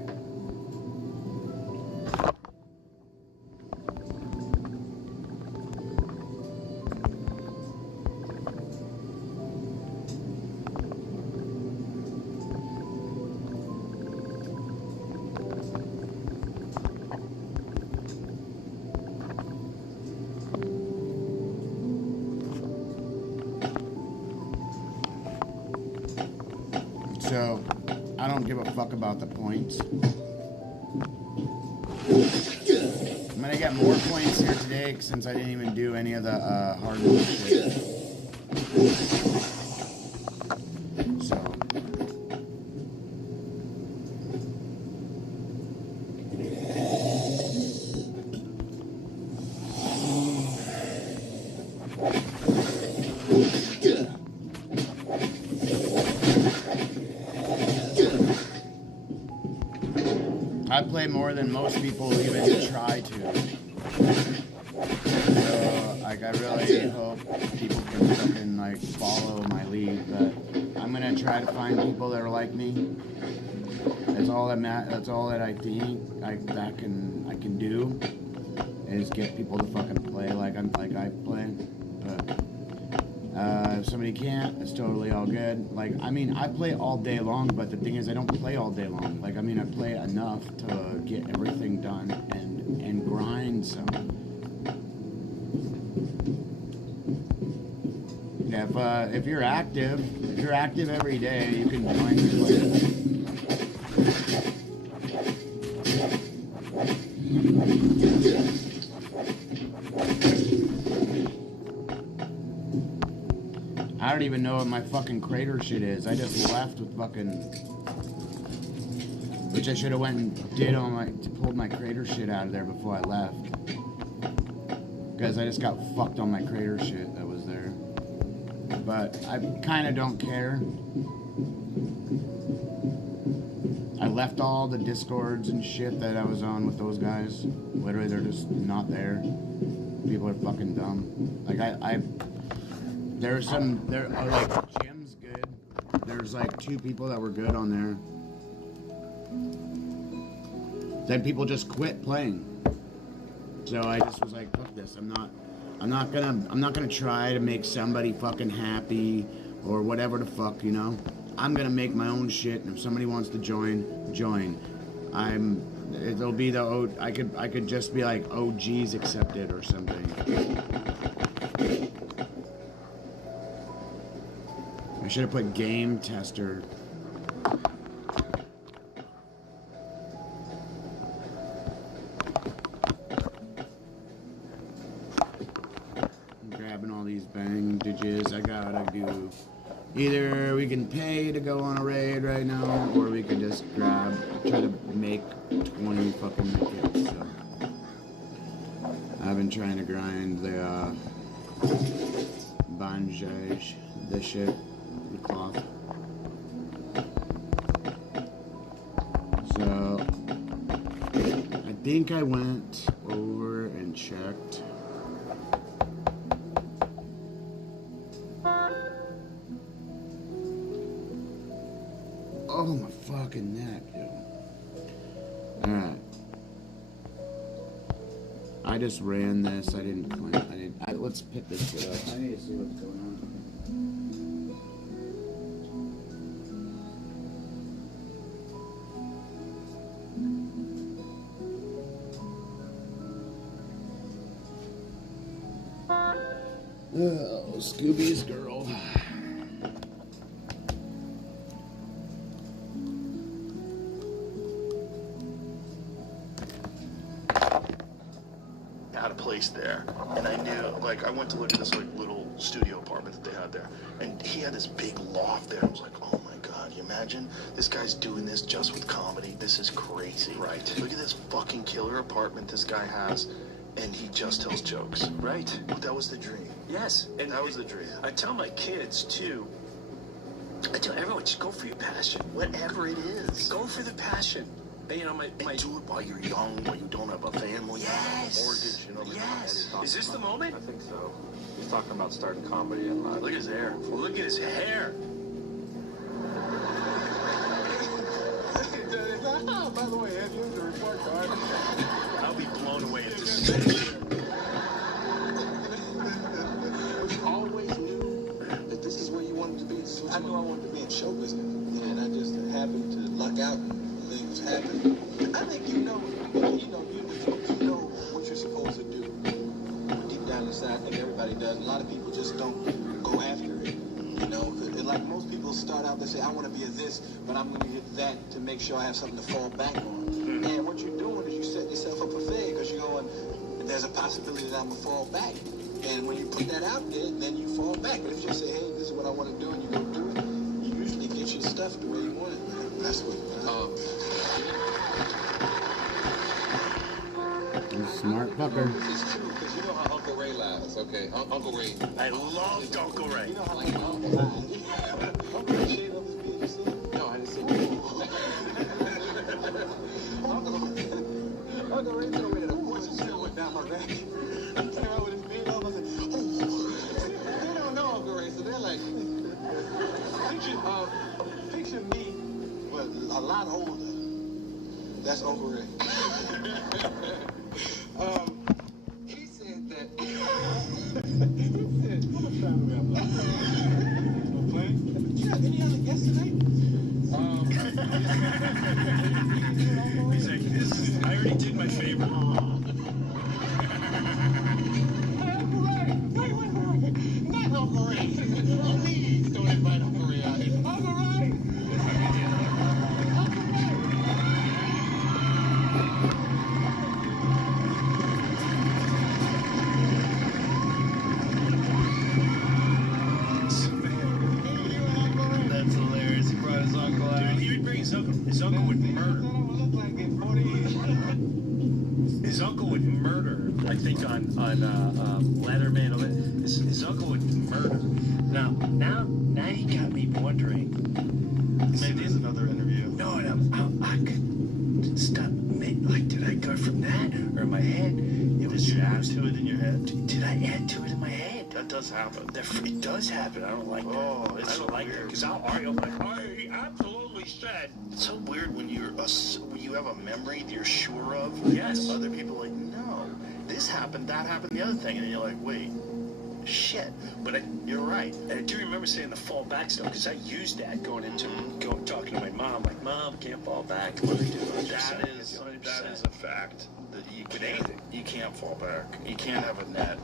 so, I don't give a fuck about the points. I'm gonna get more points here today since I didn't even do any of the hardwood shit. So. I play more than most people even try to. So, like, I really hope people can fucking, like, follow my lead, but I'm gonna try to find people that are like me. That's all that I think I can do is get people to fucking play like I play. But if somebody can't, it's totally all good. Like, I mean, I play all day long, but the thing is, I don't play all day long. Like, I mean, I play enough to get everything done and grind some. Yeah, if you're active every day, you can join me. I don't even know what my fucking crater shit is. I just left with fucking, which I should have went and pulled my crater shit out of there before I left. Because I just got fucked on my crater shit that was there. But I kind of don't care. I left all the discords and shit that I was on with those guys. Literally, they're just not there. People are fucking dumb. Like, there are like, Jim's good. There's like 2 people that were good on there. Then people just quit playing. So I just was like, fuck this. I'm not gonna try to make somebody fucking happy or whatever the fuck, you know. I'm gonna make my own shit, and if somebody wants to join, join. It'll be the I could just be like OGs accepted or something. I should have put game tester. I'm grabbing all these bandages. I gotta do. Either we can pay to go on a raid right now, or we can just try to make 20 fucking kits. So I've been trying to grind the bandage, this shit, the cloth. So I think I went over and checked. Oh, my fucking neck, yo. Alright. I just ran this. I didn't clean. Let's pick this shit up. I need to see what's going on. Oh, Scooby's girl. Had a place there, and I knew, like, I went to look at this like little studio apartment that they had there, and he had this big loft there. I was like, oh my god, you imagine this guy's doing this just with comedy? This is crazy. Right. Look at this fucking killer apartment this guy has, and he just tells jokes. Right. That was the dream. Yes, and that was the dream. I tell my kids too. I tell everyone, just go for your passion, whatever it is. Go for the passion. You know, my do it while you're young, while you don't have a family, yes, a mortgage, you know. Yes. Is this the moment? I think so. He's talking about starting comedy and live. Look at his hair. Well, look at his hair. By the way, Ed, here's the report card. I'll be blown away at this. But you always knew that this is where you wanted to be. I knew I wanted to be in show business, and I just happened to luck out. Things happen. I think you know what you're supposed to do. Deep down inside, I think everybody does. A lot of people just don't go after it. You know, like most people start out, they say, I want to be a this, but I'm going to get that to make sure I have something to fall back on. And what you're doing is you set yourself up for failure because you're going, there's a possibility that I'm going to fall back. And when you put that out there, then you fall back. But if you just say, hey, this is what I want to do, and you go do it, you usually get your stuff the way you want it. That's what. Smart fucker. It's true, because you know how Uncle Ray lies, okay? Uncle Ray. I loved Uncle Ray. You know how like Uncle lies. Uncle Ray shaved up his beard, you see it? No, I didn't see it. Uncle Ray told me that a poison still went down my back. He came out with his beard up, I said, oh. They don't know Uncle Ray, so they're like, picture me, but a lot older. That's Uncle Ray. He said that. He said, how much time do we have left? No playing? Do you have any other guests tonight? He's like, I already did my favorite. Hey, Uncle Ray! Wait. Not Uncle Ray. Please don't invite Uncle Ray out here. Uncle Ray! That's hilarious. He brought his uncle out. Dude, he would bring his uncle. His uncle would murder. His uncle would murder. I think on Leatherman. His uncle would murder. Now you got me wondering. Maybe there's another interview. No, I could stop. Like, did I go from that or in my head? Did you add to it in your head? Did I add to it in my head? That does happen. It does happen. I don't like that. Oh, I don't like that because I'll argue. I'm like, I absolutely said. It's so weird when you have a memory that you're sure of. Yes. Other people are like, no, this happened, that happened, the other thing, and you're like, wait, shit. But you're right. And I do remember saying the fall back stuff because I used that going into talking to my mom. Like, Mom, can't fall back. What do I do? That is a fact that you can't fall back. You can't have a net.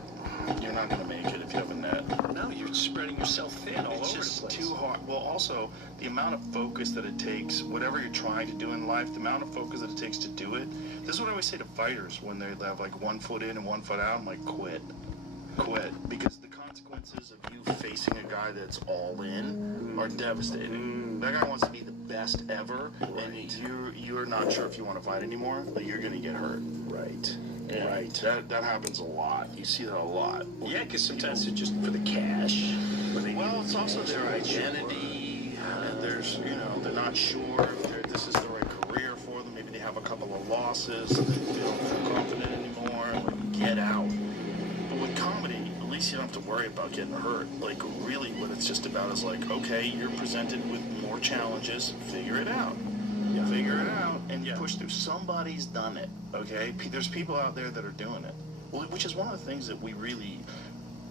You're not going to make it if you have a net. No, you're spreading yourself thin all over the place. It's just too hard. Well, also, the amount of focus that it takes, whatever you're trying to do in life, the amount of focus that it takes to do it. This is what I always say to fighters when they have like 1 foot in and 1 foot out. I'm like, quit. Because the consequences of you facing a guy that's all in are devastating. That guy wants to be the best ever, and you're not sure if you want to fight anymore, but you're going to get hurt. Right. Yeah. Right. That happens a lot. You see that a lot. Yeah, because sometimes it's just for the cash. Well, it's also their identity. There's, they're not sure if this is the right career for them. Maybe they have a couple of losses. They don't feel confident anymore. Like, get out. But with comedy, at least you don't have to worry about getting hurt. Like, really what it's just about is like, okay, you're presented with more challenges. Figure it out. Figure it out and you push through. Somebody's done it, okay? There's people out there that are doing it. Well, which is one of the things that we really,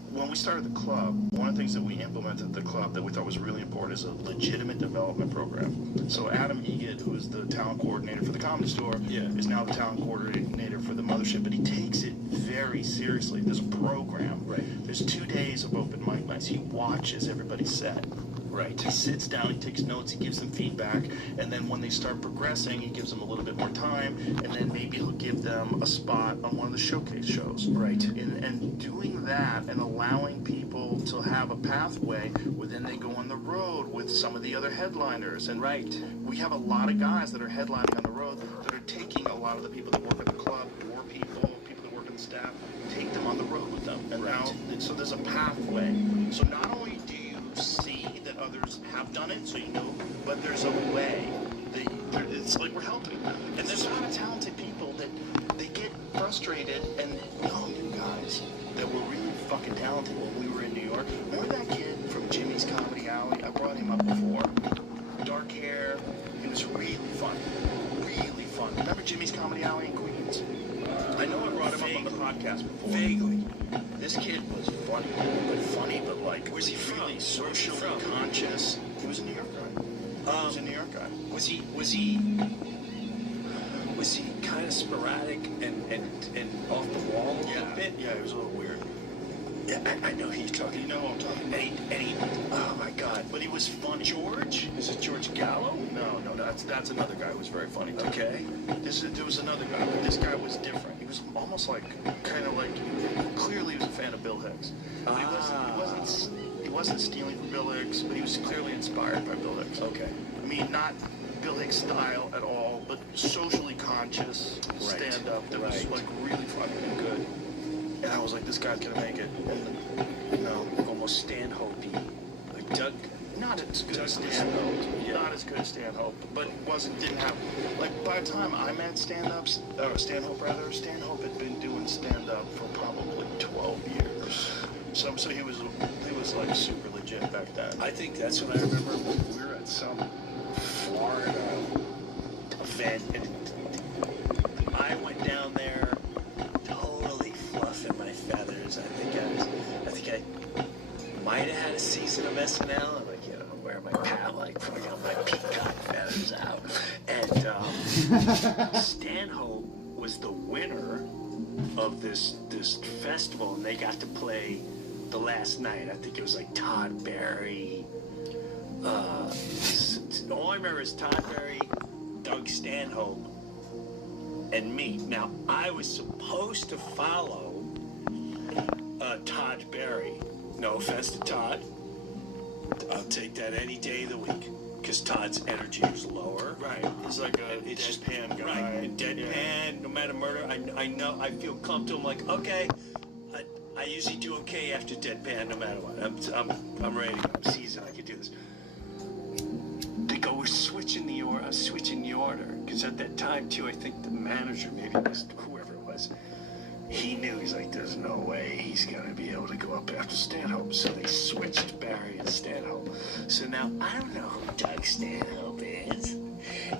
when we started the club, one of the things that we implemented at the club that we thought was really important is a legitimate development program. So Adam Egget, who is the talent coordinator for the Comedy Store, is now the talent coordinator for the Mothership, but he takes it very seriously. There's a program. Right. There's 2 days of open mic nights. He watches everybody's set. Right. He sits down, he takes notes, he gives them feedback, and then when they start progressing, he gives them a little bit more time, and then maybe he'll give them a spot on one of the showcase shows. Right. And doing that and allowing people to have a pathway where then they go on the road with some of the other headliners. And we have a lot of guys that are headlining on the road that are taking a lot of the people that work at the club, more people that work in the staff, take them on the road with them. And now, so there's a pathway. So not only do you see that others have done it, so you know, but there's a way. It's like we're helping. And there's a lot of talented people that they get frustrated, and we all knew guys that were really fucking talented when we were in New York. Remember that kid from Jimmy's Comedy Alley? I brought him up before. Dark hair. He was really fun. Really fun. Remember Jimmy's Comedy Alley in Queens? I know I brought him up on the podcast before. Vaguely. This kid was funny, but like, where's he from? Really socially conscious. He was a New York guy. He was a New York guy. Was he kind of sporadic and off the wall a little bit? Yeah, he was a little weird. Yeah, I know who you're talking. You know who I'm talking about. And he, oh my God! But he was funny. George? Is it George Gallo? No, that's another guy who was very funny too. Okay. There was another guy, but this guy was different. He was almost like, kind of like, clearly he was a fan of Bill Hicks. But he wasn't stealing from Bill Hicks, but he was clearly inspired by Bill Hicks. Okay. I mean, not Bill Hicks style at all, but socially conscious stand-up that was like really funny and good. And I was like, this guy's gonna make it. And, almost Stanhope-y. Like Doug. Not as good as Stanhope. Not as good as Stanhope, but didn't have, like, by the time I met Stanhope had been doing stand-up for probably 12 years. So he was like super legit back then. I think that's when I remember we were at some Florida event, and I went down there totally fluffing my feathers. I think I might have had a season of SNL. I'm like, I'm wearing my my peacock feathers out. And Stanhope was the winner of this festival, and they got to play the last night. I think it was like Todd Barry. All I remember is Todd Barry, Doug Stanhope, and me. Now, I was supposed to follow Todd Barry. No offense to Todd. I'll take that any day of the week, because Todd's energy was lower. Right. He's like a deadpan guy. Right. Deadpan, no matter murder. I know, I feel comfortable. I'm like, okay, I usually do okay after deadpan, no matter what. I'm ready. I'm seasoned. I can do this. They go, we're switching the order. I'm switching the order, because at that time too, I think the manager, maybe it was whoever it was, he knew. He's like, there's no way he's gonna be able to go up after Stanhope. So they switched Barry and Stanhope. So now I don't know who Doug Stanhope is.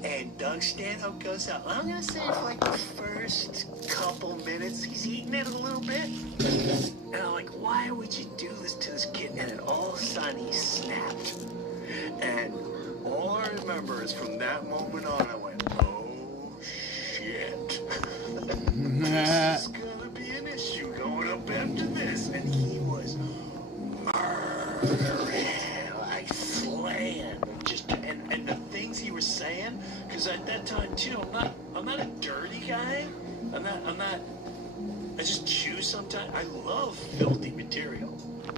And Doug Stanhope goes out. I'm going to say for like the first couple minutes, he's eating it a little bit. And I'm like, why would you do this to this kid? And then all of a sudden he snapped. And all I remember is from that moment on, I went, oh, shit. This is going to be an issue going up after this. And he was murdering, like slaying. And the things he was saying, because at that time, too, I'm not a dirty guy. I'm not, I just choose sometimes. I love filthy material.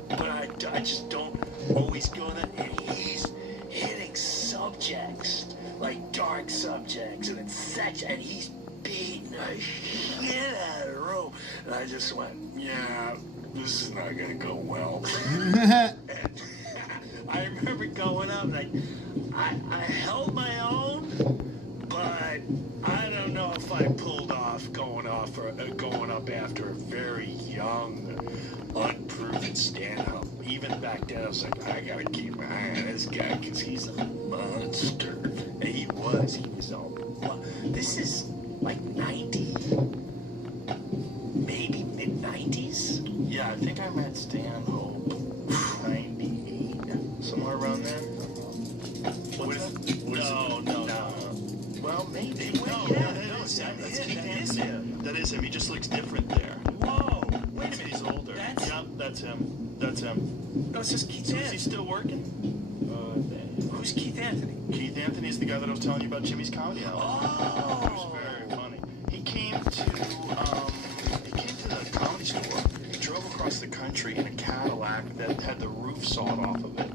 But I just don't always go that. And he's hitting subjects, like dark subjects, and it's sex, and he's beating the shit out of the room. And I just went, yeah, this is not going to go well. And I remember going up, like, I held my own, but I don't know if I pulled off going up after a very young, unproven stand-up. Even back then, I was like, I gotta keep my eye on this guy because he's a monster. And he was all. Well, this is like 90, maybe mid-90s. Yeah, I think I met Stanhope 98, somewhere around there. No. Well, maybe. That is him. He just looks different there. Whoa! Wait a minute. He's older. Yep, that's him. No, it's just Keith So Anthony. is he still working? Who's Keith Anthony? Keith Anthony is the guy that I was telling you about Jimmy's Comedy Hour. Oh! He was very funny. He came to the Comedy Store. He drove across the country in a Cadillac that had the roof sawed off of it.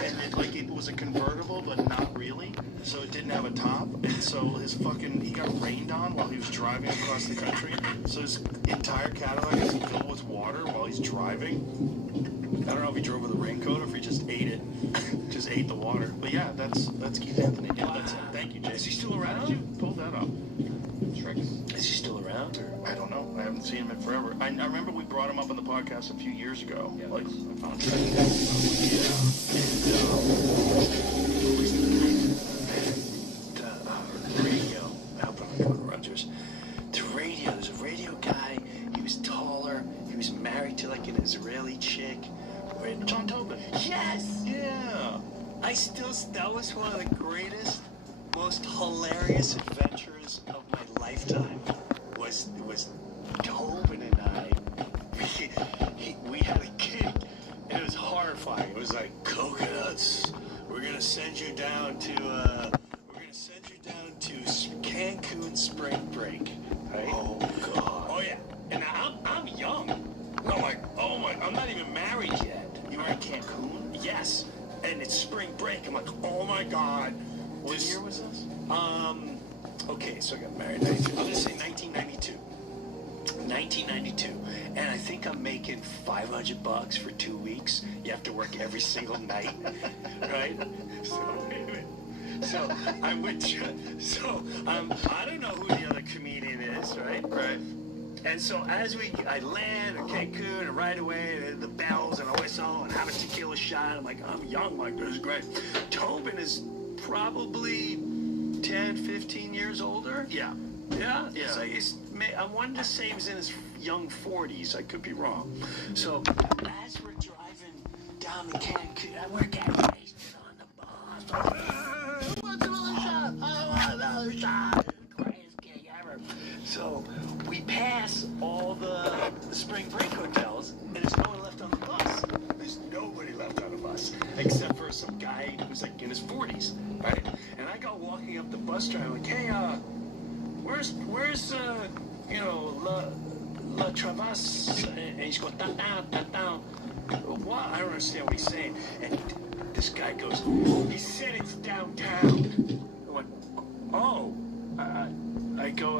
And it was a convertible, but not really. So it didn't have a top. And so he got rained on while he was driving across the country. So his entire Cadillac is filled with water while he's driving. I don't know if he drove with a raincoat or if he just ate it. Just ate the water. But yeah, that's Keith Anthony. Yeah, that's him. Thank you, Jay. Is he still around? How did you pull that up? Is he still around? Or? I don't know. I haven't seen him in forever. I remember we brought him up on the podcast a few years ago. Yeah, like on track. The radio. I'll probably go to Rogers. The radio. There's a radio guy. He was taller. He was married to like an Israeli chick. John Tobin. Yes. Yeah. That was one of the greatest, most hilarious adventures of my lifetime. Was Tobin and I. We had a gig, and it was horrifying. It was like coconuts. We're gonna send you down to Cancun spring break. Right? Oh God. Oh yeah. And I'm young. I'm like, oh my, I'm not even married yet. You were in Cancun? Yes. And it's spring break. I'm like, oh my God. What year was this? Okay, so I got married in 1992. I'm going to say 1992. 1992. And I think I'm making $500 for 2 weeks. You have to work every single night, right? So, wait a minute. So, I'm with you. So, I don't know who the other comedian is, right? Right. And so I land in Cancun, and right away, the bells and a whistle, and have a tequila shot. I'm like, I'm young, like, this is great. Tobin is probably 10, 15 years older. Yeah. Yeah? Yeah. So I wanted to say he was in his young 40s. I could be wrong. So as we're driving down to Cancun, we're getting wasted on the bus. Who wants another shot? I want another shot. Greatest gig ever. So we pass all the spring break hotels, and there's no one left on the bus. There's nobody left on the bus, except for some guy who's like in his 40s, right? And I go walking up the bus drive, like, hey, where's La Travasse? And he's going, down. What? I don't understand what he's saying. And this guy goes, he said it's downtown. I went, oh. I go,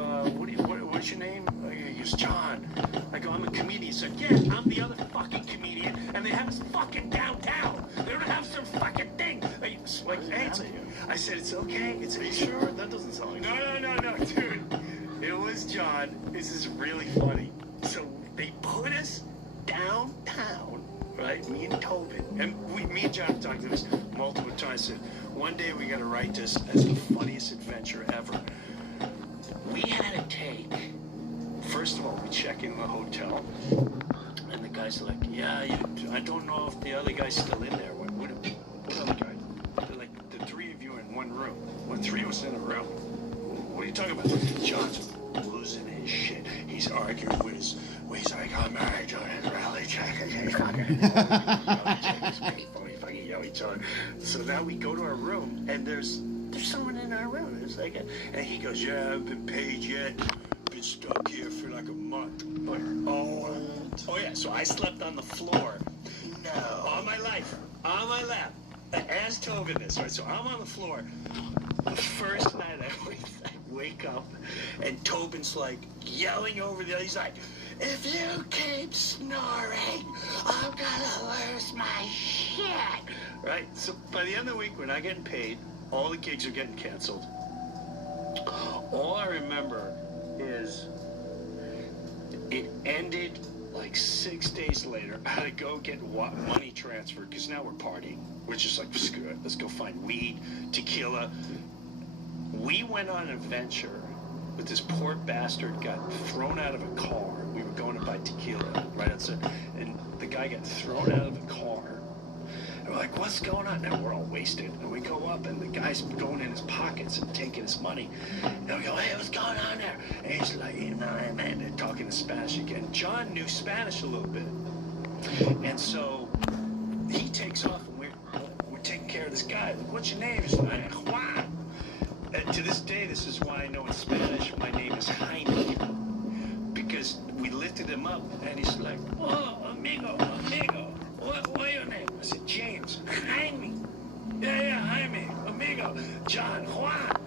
what's your name? He goes, John. I go, I'm a comedian. He said, yeah, I'm the other fucking comedian, and they have us fucking downtown. They don't have some fucking thing. Like, hey, I said, it's okay. Are you sure? That doesn't sound like No, dude. It was John. This is really funny. So they put us downtown, right? Me and Tobin, and me and John talked to this multiple times. Said one day we got to write this as the funniest adventure ever. We had to take. First of all, we check in the hotel, and the guys are like, "Yeah, I don't know if the other guy's still in there. What other guy?" They're like, "The three of you in one room. Well, three of us in a room. What are you talking about?" John's losing his shit. He's arguing with his. He's like, "I'm married to an Israeli chick." So now we go to our room, and there's someone in our room. It's like, and he goes, "Yeah, I haven't been paid yet. Been stuck here for like a month." But, oh yeah. So I slept on the floor. No. On my lap, as Tobin is, right? So I'm on the floor. The first night I wake up, and Tobin's like yelling over the other. He's like, "If you keep snoring, I'm gonna lose my shit." Right? So by the end of the week, we're not getting paid. All the gigs are getting canceled. All I remember is it ended like 6 days later. I had to go get money transferred because now we're partying. We're just like, screw it. Let's go find weed, tequila. We went on an adventure with this poor bastard got thrown out of a car. We were going to buy tequila right outside, and the guy got thrown out of the car. And we're like, "What's going on?" Now we're all wasted, and we go up, and the guy's going in his pockets and taking his money. And we go, "Hey, what's going on there?" And he's like, man, they're talking in Spanish again. John knew Spanish a little bit, and so he takes off, and we're taking care of this guy. Like, "What's your name?" He's like, "Juan." And to this day, this is why I know in Spanish my name is Jaime, because we lifted him up, and he's like, "Oh, amigo, what your name?" I said, "James." "Jaime." Yeah, Jaime, amigo, John, Juan.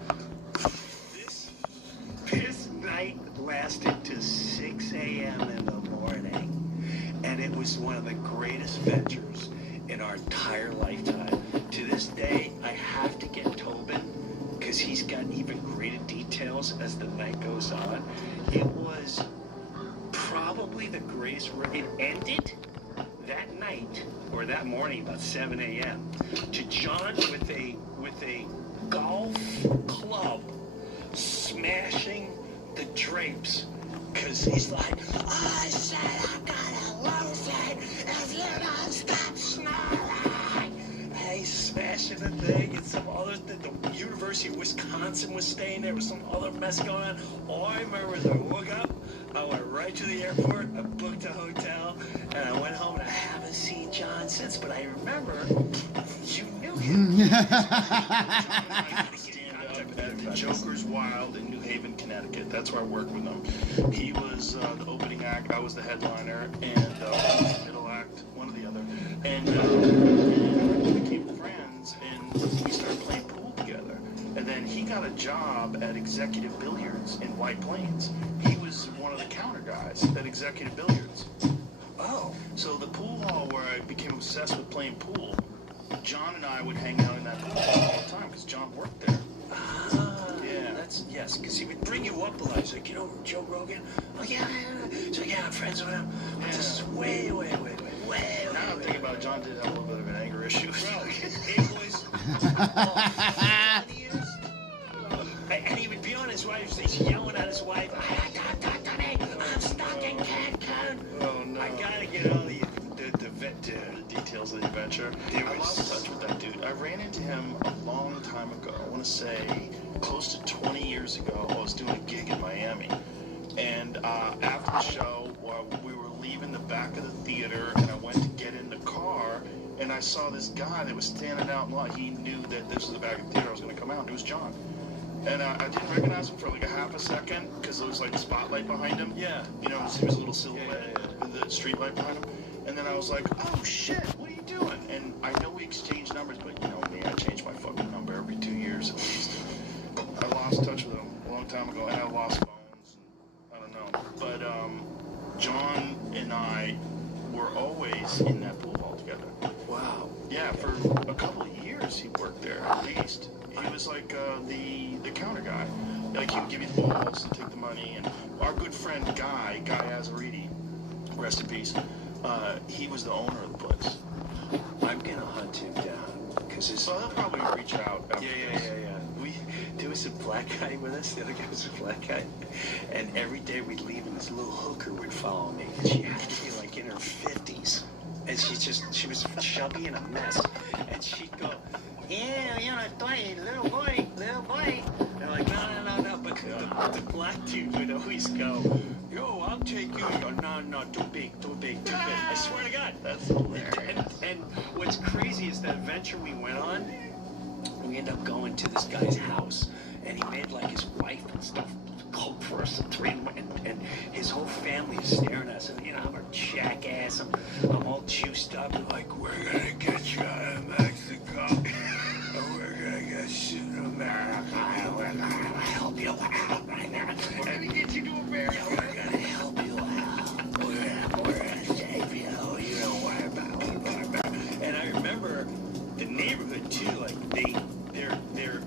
This night lasted to 6 a.m. in the morning, and it was one of the greatest ventures in our entire lifetime. To this day, I have to get Tobin, because he's got even greater details as the night goes on. It was probably the greatest. It ended that night, or that morning, about 7 a.m. to John with a golf club smashing the drapes, because he's like, "I said I'm gonna lose it if you don't stop snoring." And he's smashing the thing, and some other the University of Wisconsin was staying there with some other mess going on. All I remember is I woke up, I went right to the airport, I booked a hotel, and I went home, and I haven't seen John since, but I remember you knew him. At Joker's Wild in New Haven, Connecticut. That's where I worked with him. He was the opening act, I was the headliner, and middle act, one or the other. And we became friends, and we started playing pool together. And then he got a job at Executive Billiards in White Plains. He was one of the counter guys at Executive Billiards. Oh. So the pool hall where I became obsessed with playing pool, John and I would hang out in that pool hall all the time because John worked there. Yes, because he would bring you up a lot. He's like, "You know Joe Rogan?" "Oh, yeah. So, yeah, I'm friends with him." But this is way. Now I'm thinking about it, John did have a little bit of an anger issue. Well, it was... and he would be on his wife, he's yelling at his wife, "I'm stuck in Cancun." Oh, no. I gotta get all the details of the adventure. I lost touch with that dude. I ran into him a long time ago. I want to say close to 20 years ago. I was doing a gig in Miami. And after the show, we were leaving the back of the theater, and I went to get in the car, and I saw this guy that was standing out in line. He knew that this was the back of the theater I was going to come out, and it was John. And I didn't recognize him for like a half a second, because there was like a spotlight behind him. Yeah. You know, he was a little silhouette with the street light behind him. And then I was like, "Oh shit, what are you doing?" And I know we exchanged numbers, but you know me, I change my fucking number every 2 years at least. I lost touch with him a long time ago, and I lost phones, and I don't know. But John and I were always in that pool hall together. Wow. Yeah, for a couple of years he worked there at least. He was like the counter guy. Like he would give you the balls and take the money. And our good friend Guy Azariti, rest in peace, He was the owner of the place. I'm gonna hunt him down because So he'll probably reach out. After yeah. There was a black guy with us. The other guy was a black guy, and every day we'd leave, and this little hooker would follow me. She had to be like in her 50s, and she was chubby and a mess, and she'd go, "Yeah, little boy." They're like, no. But the black dude would always go, "Yo, I'll take you." I go, no, too big. I swear to God. That's hilarious. And what's crazy is that adventure we went on, we end up going to this guy's house, and he made like his wife and stuff cook for us at 3 in the morning, and his whole family is staring at us, and I'm a jackass, I'm all juiced up, like, we're gonna get you out of Mexico, and we're gonna get you to America, we're gonna help you out right now, we're gonna get you to America, we're gonna help you out, we're gonna save you, you don't worry about it, and I remember the neighborhood too, like they're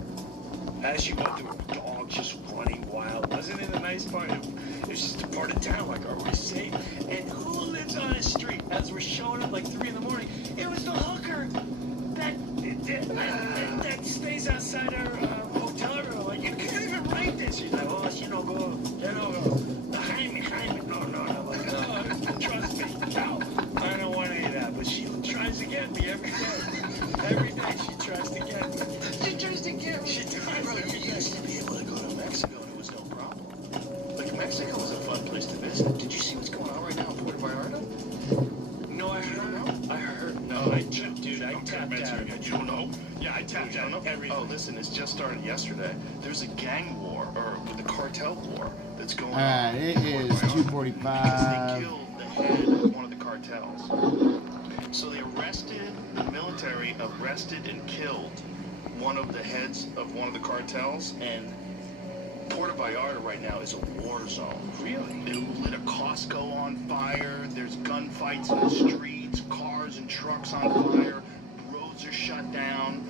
as you go through, dogs just running wild. Wasn't it a nice part? It was just a part of town. Like, are we safe? And who lives on a street? As we're showing up like 3 in the morning, it was the hooker that stays outside our hotel room. Like, you can't even write this. She's like, oh, go. Jaime. No. Like, no, trust me. No, I don't want any of that. But she tries to get me every day. Every day she tries to get me. You used to be able to go to Mexico and it was no problem. Like, Mexico was a fun place to visit. Did you see what's going on right now in Puerto Vallarta? No, I heard. I tapped out. You don't know? Yeah, I tapped out everything. Oh, listen, it's just started yesterday. There's a gang war, or the cartel war, that's going on. Alright, it is 2:45. Because they killed the head of one of the cartels. So the military arrested and killed one of the heads of one of the cartels, and Puerto Vallarta right now is a war zone. Really? They lit a Costco on fire. There's gunfights in the streets, cars and trucks on fire. Roads are shut down.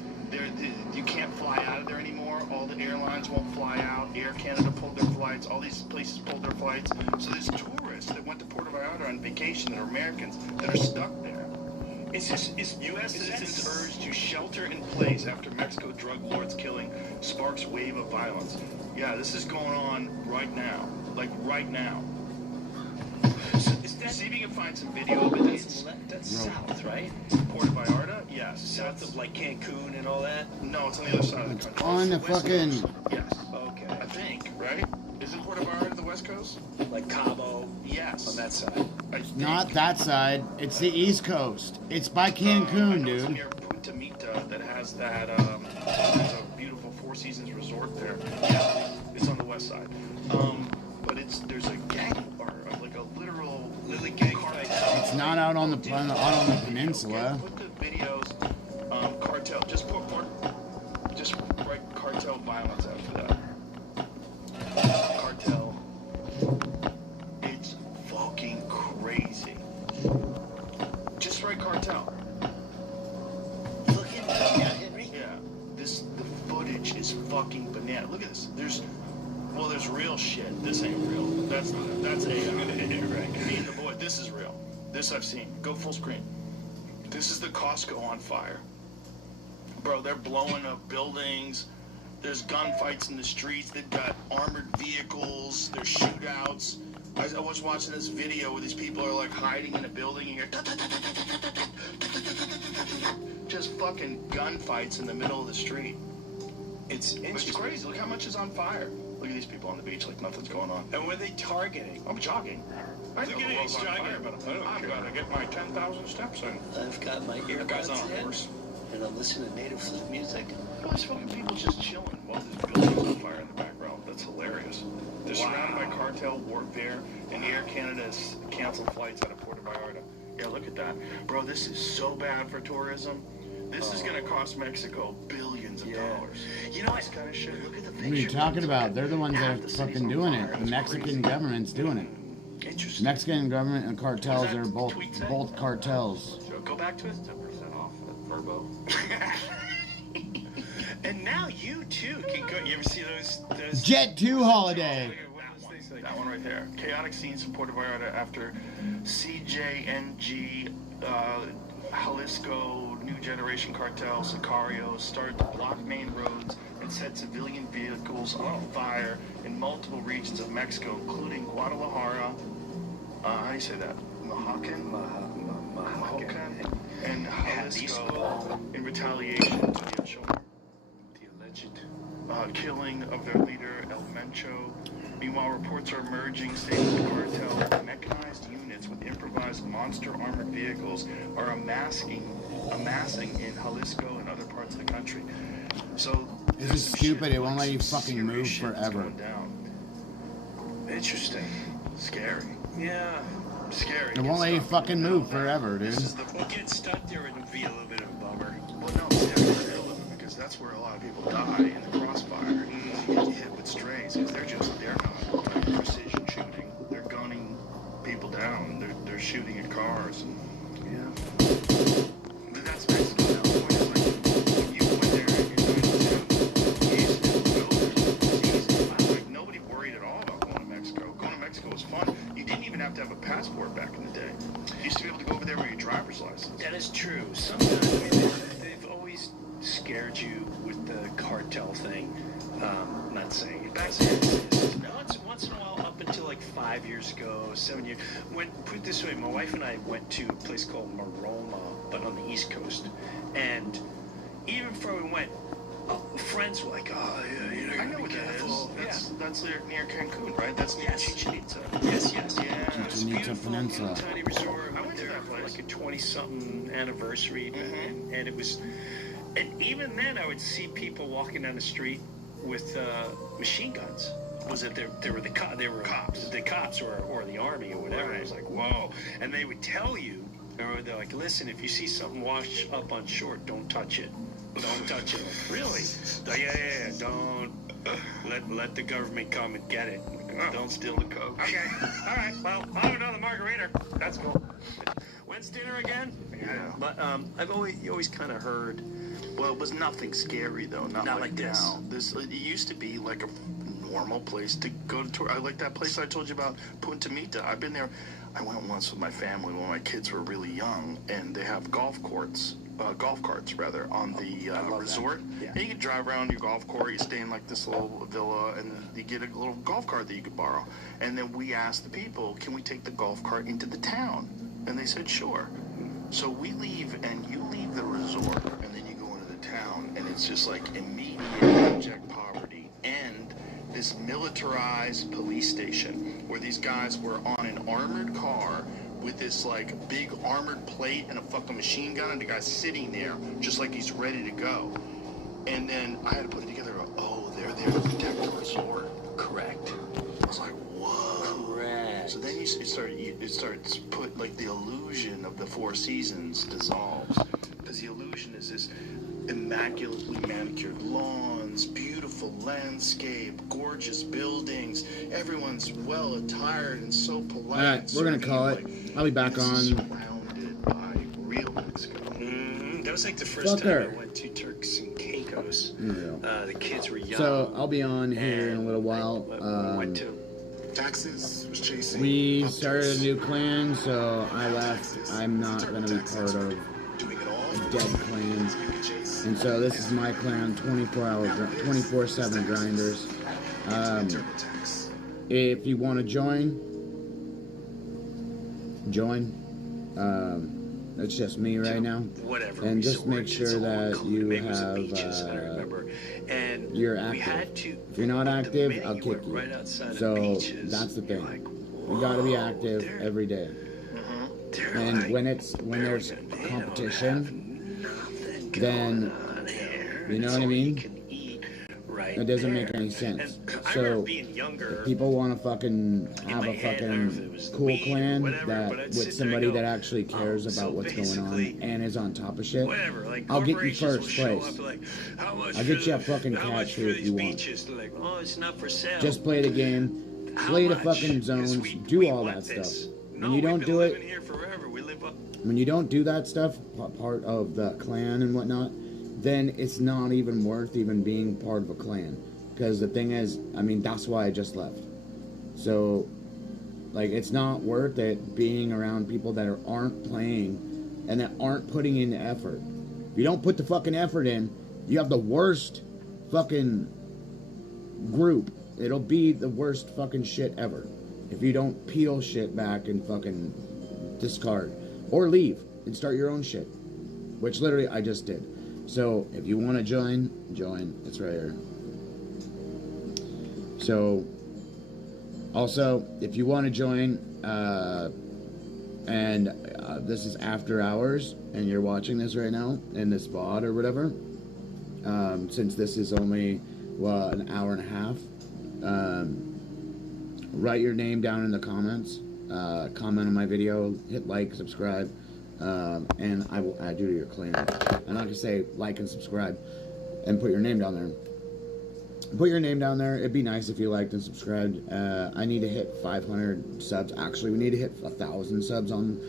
You can't fly out of there anymore. All the airlines won't fly out. Air Canada pulled their flights. All these places pulled their flights. So there's tourists that went to Puerto Vallarta on vacation that are Americans that are stuck there. Is U.S. citizens urged to shelter in place after Mexico drug lords killing sparks wave of violence? Yeah, this is going on right now. Like, right now. So see if you can find some video of it. That's south, right? Puerto Vallarta? Yes. South of, like, Cancun and all that? No, it's on the other side of the country. On the fucking... Yes. Okay. I think, right? Isn't Puerto Vallarta the West Coast? Like Cabo? Yes. On that side? Not that side. It's the East Coast. It's by Cancun, dude. It's near Punta Mita that has that, there's a beautiful Four Seasons resort there. Yeah, it's on the west side. But there's a gang, or like a literal gang fight. It's not out on the peninsula. Put the videos, cartel, just write cartel violence after that. Cartel. It's fucking crazy. Just write cartel. Look at that, Henry. Yeah. The footage is fucking banana. Look at this. There's real shit. This ain't real. That's AI. Right. Me and the boy, this is real. This I've seen. Go full screen. This is the Costco on fire. Bro, they're blowing up buildings. There's gunfights in the streets. They've got armored vehicles. There's shootouts. I was watching this video where these people are like hiding in a building and you're just fucking gunfights in the middle of the street. It's crazy. Look how much is on fire. Look at these people on the beach like nothing's going on. And were they targeting? I'm jogging. I know the world's on fire, but I'm gonna get my 10,000 steps in. I've got my Guy's on earbuds a in, horse. and I'm listening to native flute music. All these fucking people just chilling while this building's on fire in the background. That's hilarious. They're surrounded by cartel warfare, and Air Canada has canceled flights out of Puerto Vallarta. Yeah, look at that. Bro, this is so bad for tourism. This is going to cost Mexico billions of dollars. You know this kind of shit. Look at the What are you talking about? They're the ones that are fucking doing it. The Mexican government's doing it. Mexican government and cartels are both cartels. Go back to it. 10% off at Verbo. And now you too can go. You ever see those Jet 2 holiday. That one right there. Chaotic scenes in Puerto Vallarta after CJNG, Jalisco, New Generation Cartel, Sicarios started to block main roads and set civilian vehicles on fire in multiple regions of Mexico, including Guadalajara, how do you say that? Mahacan, and Jalisco, in retaliation to the alleged killing of their leader, El Mencho. Meanwhile, reports are emerging stating the cartel mechanized units with improvised monster armored vehicles are amassing in Jalisco and other parts of the country. So this is stupid. It won't let you fucking move forever. Interesting. Scary. Yeah. Scary. It won't let you fucking move forever, dude. Well, getting stuck there would be a little bit of a bummer. Well, no, it's definitely the middle of it because that's where a lot of people die in the crossfire. You get hit with strays because they're not precision shooting. They're gunning people down. They're shooting at cars. And, yeah. But that's Mexico now. The point is, like, when you went there in 92, you used to go there. It was easy. Like, nobody worried at all about going to Mexico. Going to Mexico was fun. You didn't even have to have a passport back in the day. You used to be able to go over there with your driver's license. That is true. Sometimes they've always scared you with the cartel thing. Not saying it doesn't exist. No, it's once in a while, up until like 5 years ago, 7 years. Put it this way, my wife and I went to a place called Maroma, but on the East Coast. And even before we went, friends were like, oh, yeah, you know, I know what that is. That's near Cancun, right? That's near Chichen Itza. Yes. Yeah. It's beautiful, little tiny resort. I went there for like a 20-something anniversary, and it was. And even then, I would see people walking down the street with machine guns. Was it they were cops? The cops or the army or whatever. Right. It was like, whoa, and they would tell you, they're like, listen, if you see something washed up on shore, don't touch it. Don't touch it. Really? Yeah. Don't let the government come and get it. Don't steal the coke. Okay. All right. Well, I'll have another margarita. That's cool. When's dinner again? Yeah. But I've always kind of heard. Well, it was nothing scary though. Not like this. Now. It used to be like a normal place to go to tour. I like that place I told you about, Punta Mita. I've been there. I went once with my family when my kids were really young, and they have golf carts on the resort. Yeah. And you can drive around your golf course. You stay in like this little villa, and you get a little golf cart that you could borrow. And then we asked the people, can we take the golf cart into the town? And they said, sure. So we leave, and you leave the resort, and then you go into the town, and it's just like immediate abject poverty and this militarized police station where these guys were on an armored car with this like big armored plate and a fucking machine gun, and the guy's sitting there just like he's ready to go. And then I had to put it together. Oh, they're there to protect the resort. Correct. I was like, whoa. Correct. So then it starts to put like the illusion of the Four Seasons dissolves, because the illusion is this immaculately manicured lawns, beautiful landscape, gorgeous buildings. Everyone's well attired and so polite. All right, we're gonna call it. I'll be back on. Surrounded by real Mexico. That was like the first time I went to Turks and Caicos. Yeah. The kids were young. So I'll be on here in a little while. Went to Taxes was chasing. We started a new clan, so I left. I'm not gonna be part of dead clans. And so this is my clan, 24/7 grinders. If you want to join. It's just me right now. Whatever. And just make sure that you have you're active. If you're not active, I'll kick you. So that's the thing. You got to be active every day. And when there's competition, then you know what I mean? It doesn't make any sense. So if people want to fucking have a fucking cool clan with somebody that actually cares about what's going on and is on top of shit, I'll get you first place. I'll get you a fucking catch here if you want. Just play the game, play the fucking zones, do all that stuff. When you don't do it, when you don't do that stuff, part of the clan and whatnot, then it's not even worth even being part of a clan. Because the thing is, I mean, that's why I just left. So, like, it's not worth it being around people that aren't playing and that aren't putting in the effort. If you don't put the fucking effort in, you have the worst fucking group. It'll be the worst fucking shit ever. If you don't peel shit back and fucking discard. Or leave and start your own shit. Which literally I just did. So, if you want to join. It's right here. So, also, if you want to join, this is after hours, and you're watching this right now, in this VOD or whatever, since this is only, an hour and a half, write your name down in the comments, comment on my video, hit like, subscribe, and I will add you to your clan. I'm not going to say like and subscribe, and put your name down there. Put your name down there. It'd be nice if you liked and subscribed. I need to hit 500 subs. Actually, we need to hit 1,000 subs on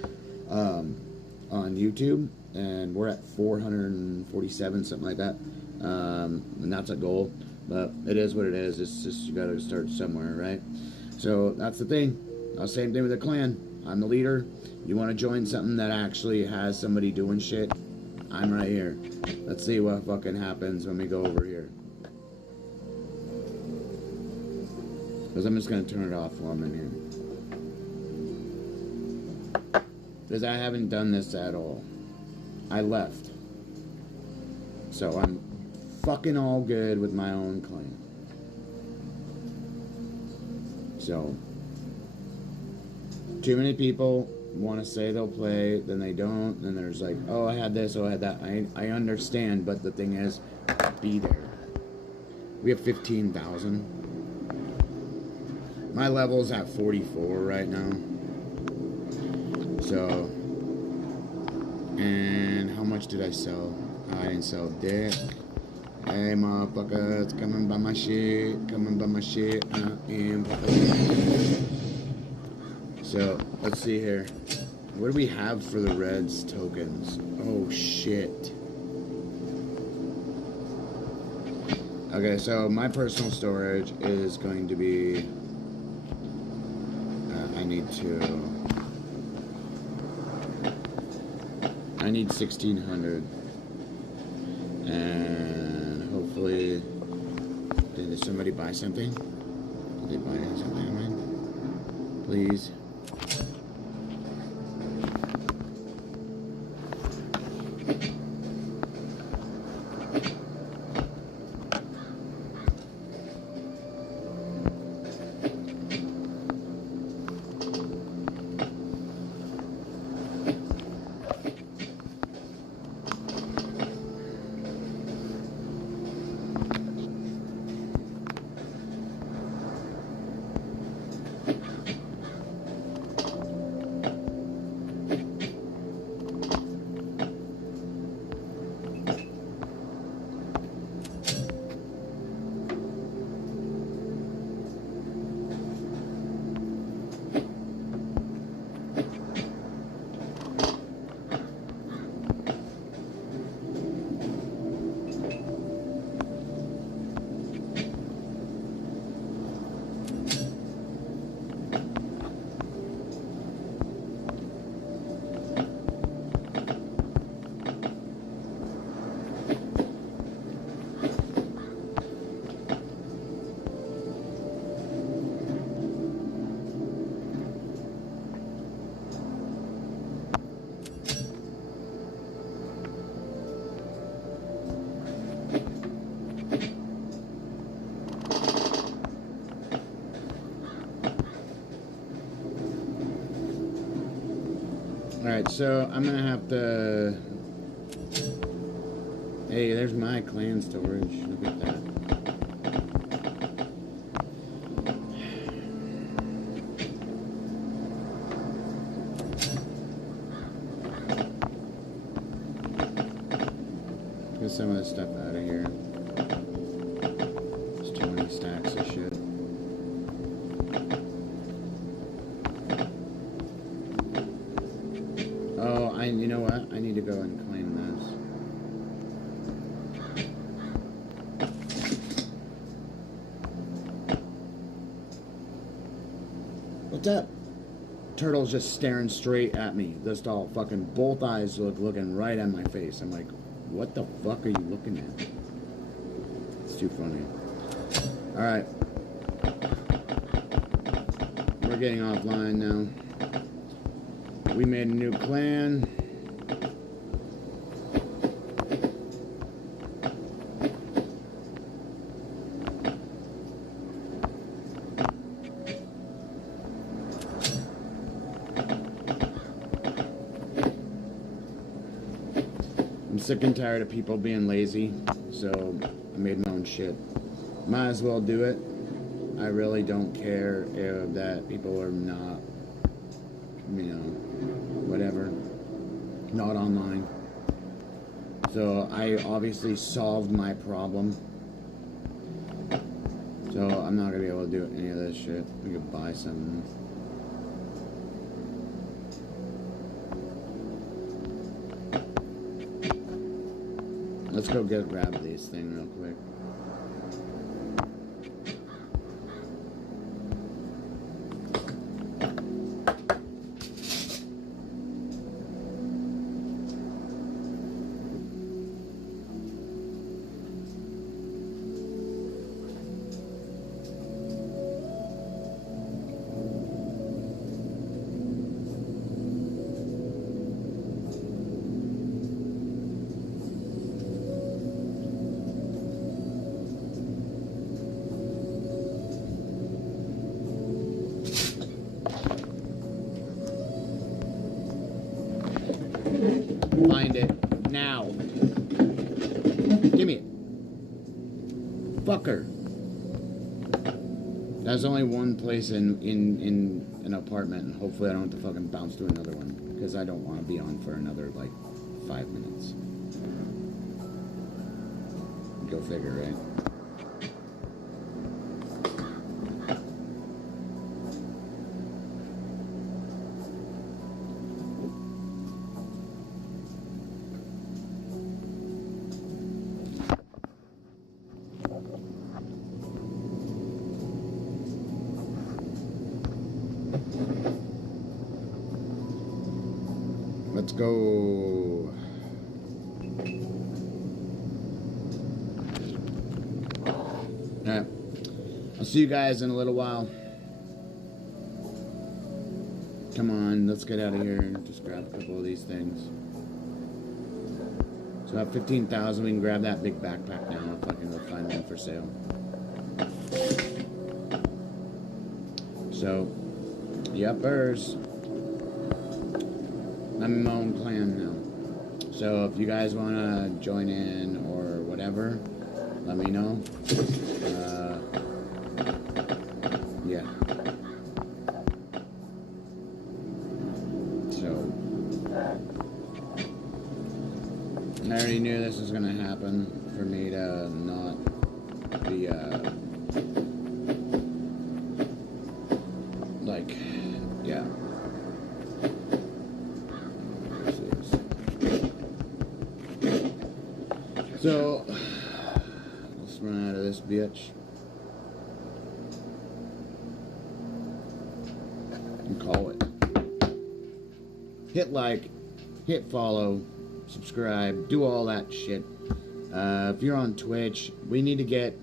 YouTube, and we're at 447, something like that. And that's a goal, but it is what it is. It's just you got to start somewhere, right? So that's the thing. Same thing with the clan. I'm the leader. You want to join something that actually has somebody doing shit? I'm right here. Let's see what fucking happens when we go over here. Because I'm just going to turn it off while I'm in here. Because I haven't done this at all. I left. So I'm fucking all good with my own clan. So, too many people want to say they'll play, then they don't, then there's like, oh, I had this, oh, I had that. I understand, but the thing is, be there. We have 15,000. My level's at 44 right now. So, and how much did I sell? I didn't sell dick. Hey, motherfuckers, coming by my shit, I am. So, let's see here. What do we have for the Reds tokens? Oh, shit. Okay, so my personal storage is going to be... I need 1,600. And hopefully... Did somebody buy something? Did they buy something of mine? Please. Alright, so I'm gonna have to... Hey, there's my clan storage. Look at that. Get some of this stuff out of here. There's too many stacks of shit. Oh, you know what? I need to go and claim this. up. Turtle's just staring straight at me. Just all fucking both eyes looking right at my face. I'm like, what the fuck are you looking at? It's too funny. Alright. We're getting offline now. We made a new clan. I'm sick and tired of people being lazy, so I made my own shit. Might as well do it. I really don't care if that people are not, you know, whatever, not online. So I obviously solved my problem. So I'm not gonna be able to do any of this shit. We could buy something. Let's go grab these things real quick. Find it now. Give me it. Fucker. There's only one place in an apartment, and hopefully I don't have to fucking bounce to another one, because I don't want to be on for another, like, 5 minutes. Go figure, right? Let's go. Alright. I'll see you guys in a little while. Come on, let's get out of here and just grab a couple of these things. So at 15,000, we can grab that big backpack now if I can go find one for sale. So, yuppers. I'm in my own clan now. So if you guys want to join in or whatever, let me know. Yeah. So, I already knew this was going to happen for me to not be, like, yeah. So, let's run out of this bitch. And call it. Hit like, hit follow, subscribe, do all that shit. If you're on Twitch, I need to get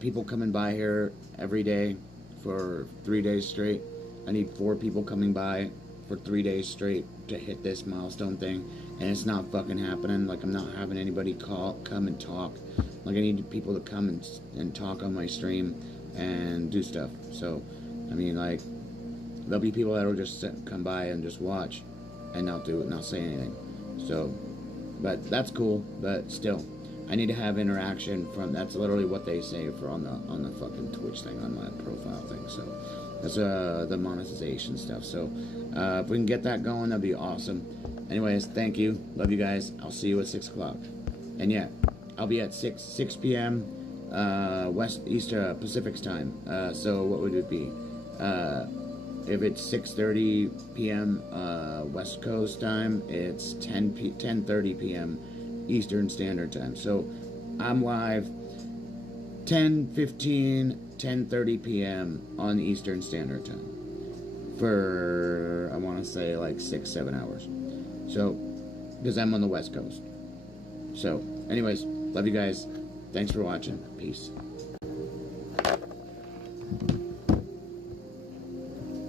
people coming by here every day for 3 days straight. I need 4 people coming by for 3 days straight to hit this milestone thing. And it's not fucking happening. Like, I'm not having anybody come and talk. Like, I need people to come and talk on my stream and do stuff. So, I mean, like, there'll be people that will just come by and just watch and not say anything. So, but that's cool. But still, I need to have interaction from. That's literally what they say for on the fucking Twitch thing, on my profile thing. So, that's the monetization stuff. So, if we can get that going, that'd be awesome. Anyways, thank you. Love you guys. I'll see you at 6 o'clock. And yeah, I'll be at 6 p.m. Eastern Pacific time. So what would it be? If it's 6:30 p.m. West Coast time, it's 10:30 p.m. Eastern Standard Time. So I'm live 10:30 p.m. on Eastern Standard Time. for, I want to say, like 6-7 hours. So, because I'm on the West Coast. So, anyways, love you guys. Thanks for watching. Peace.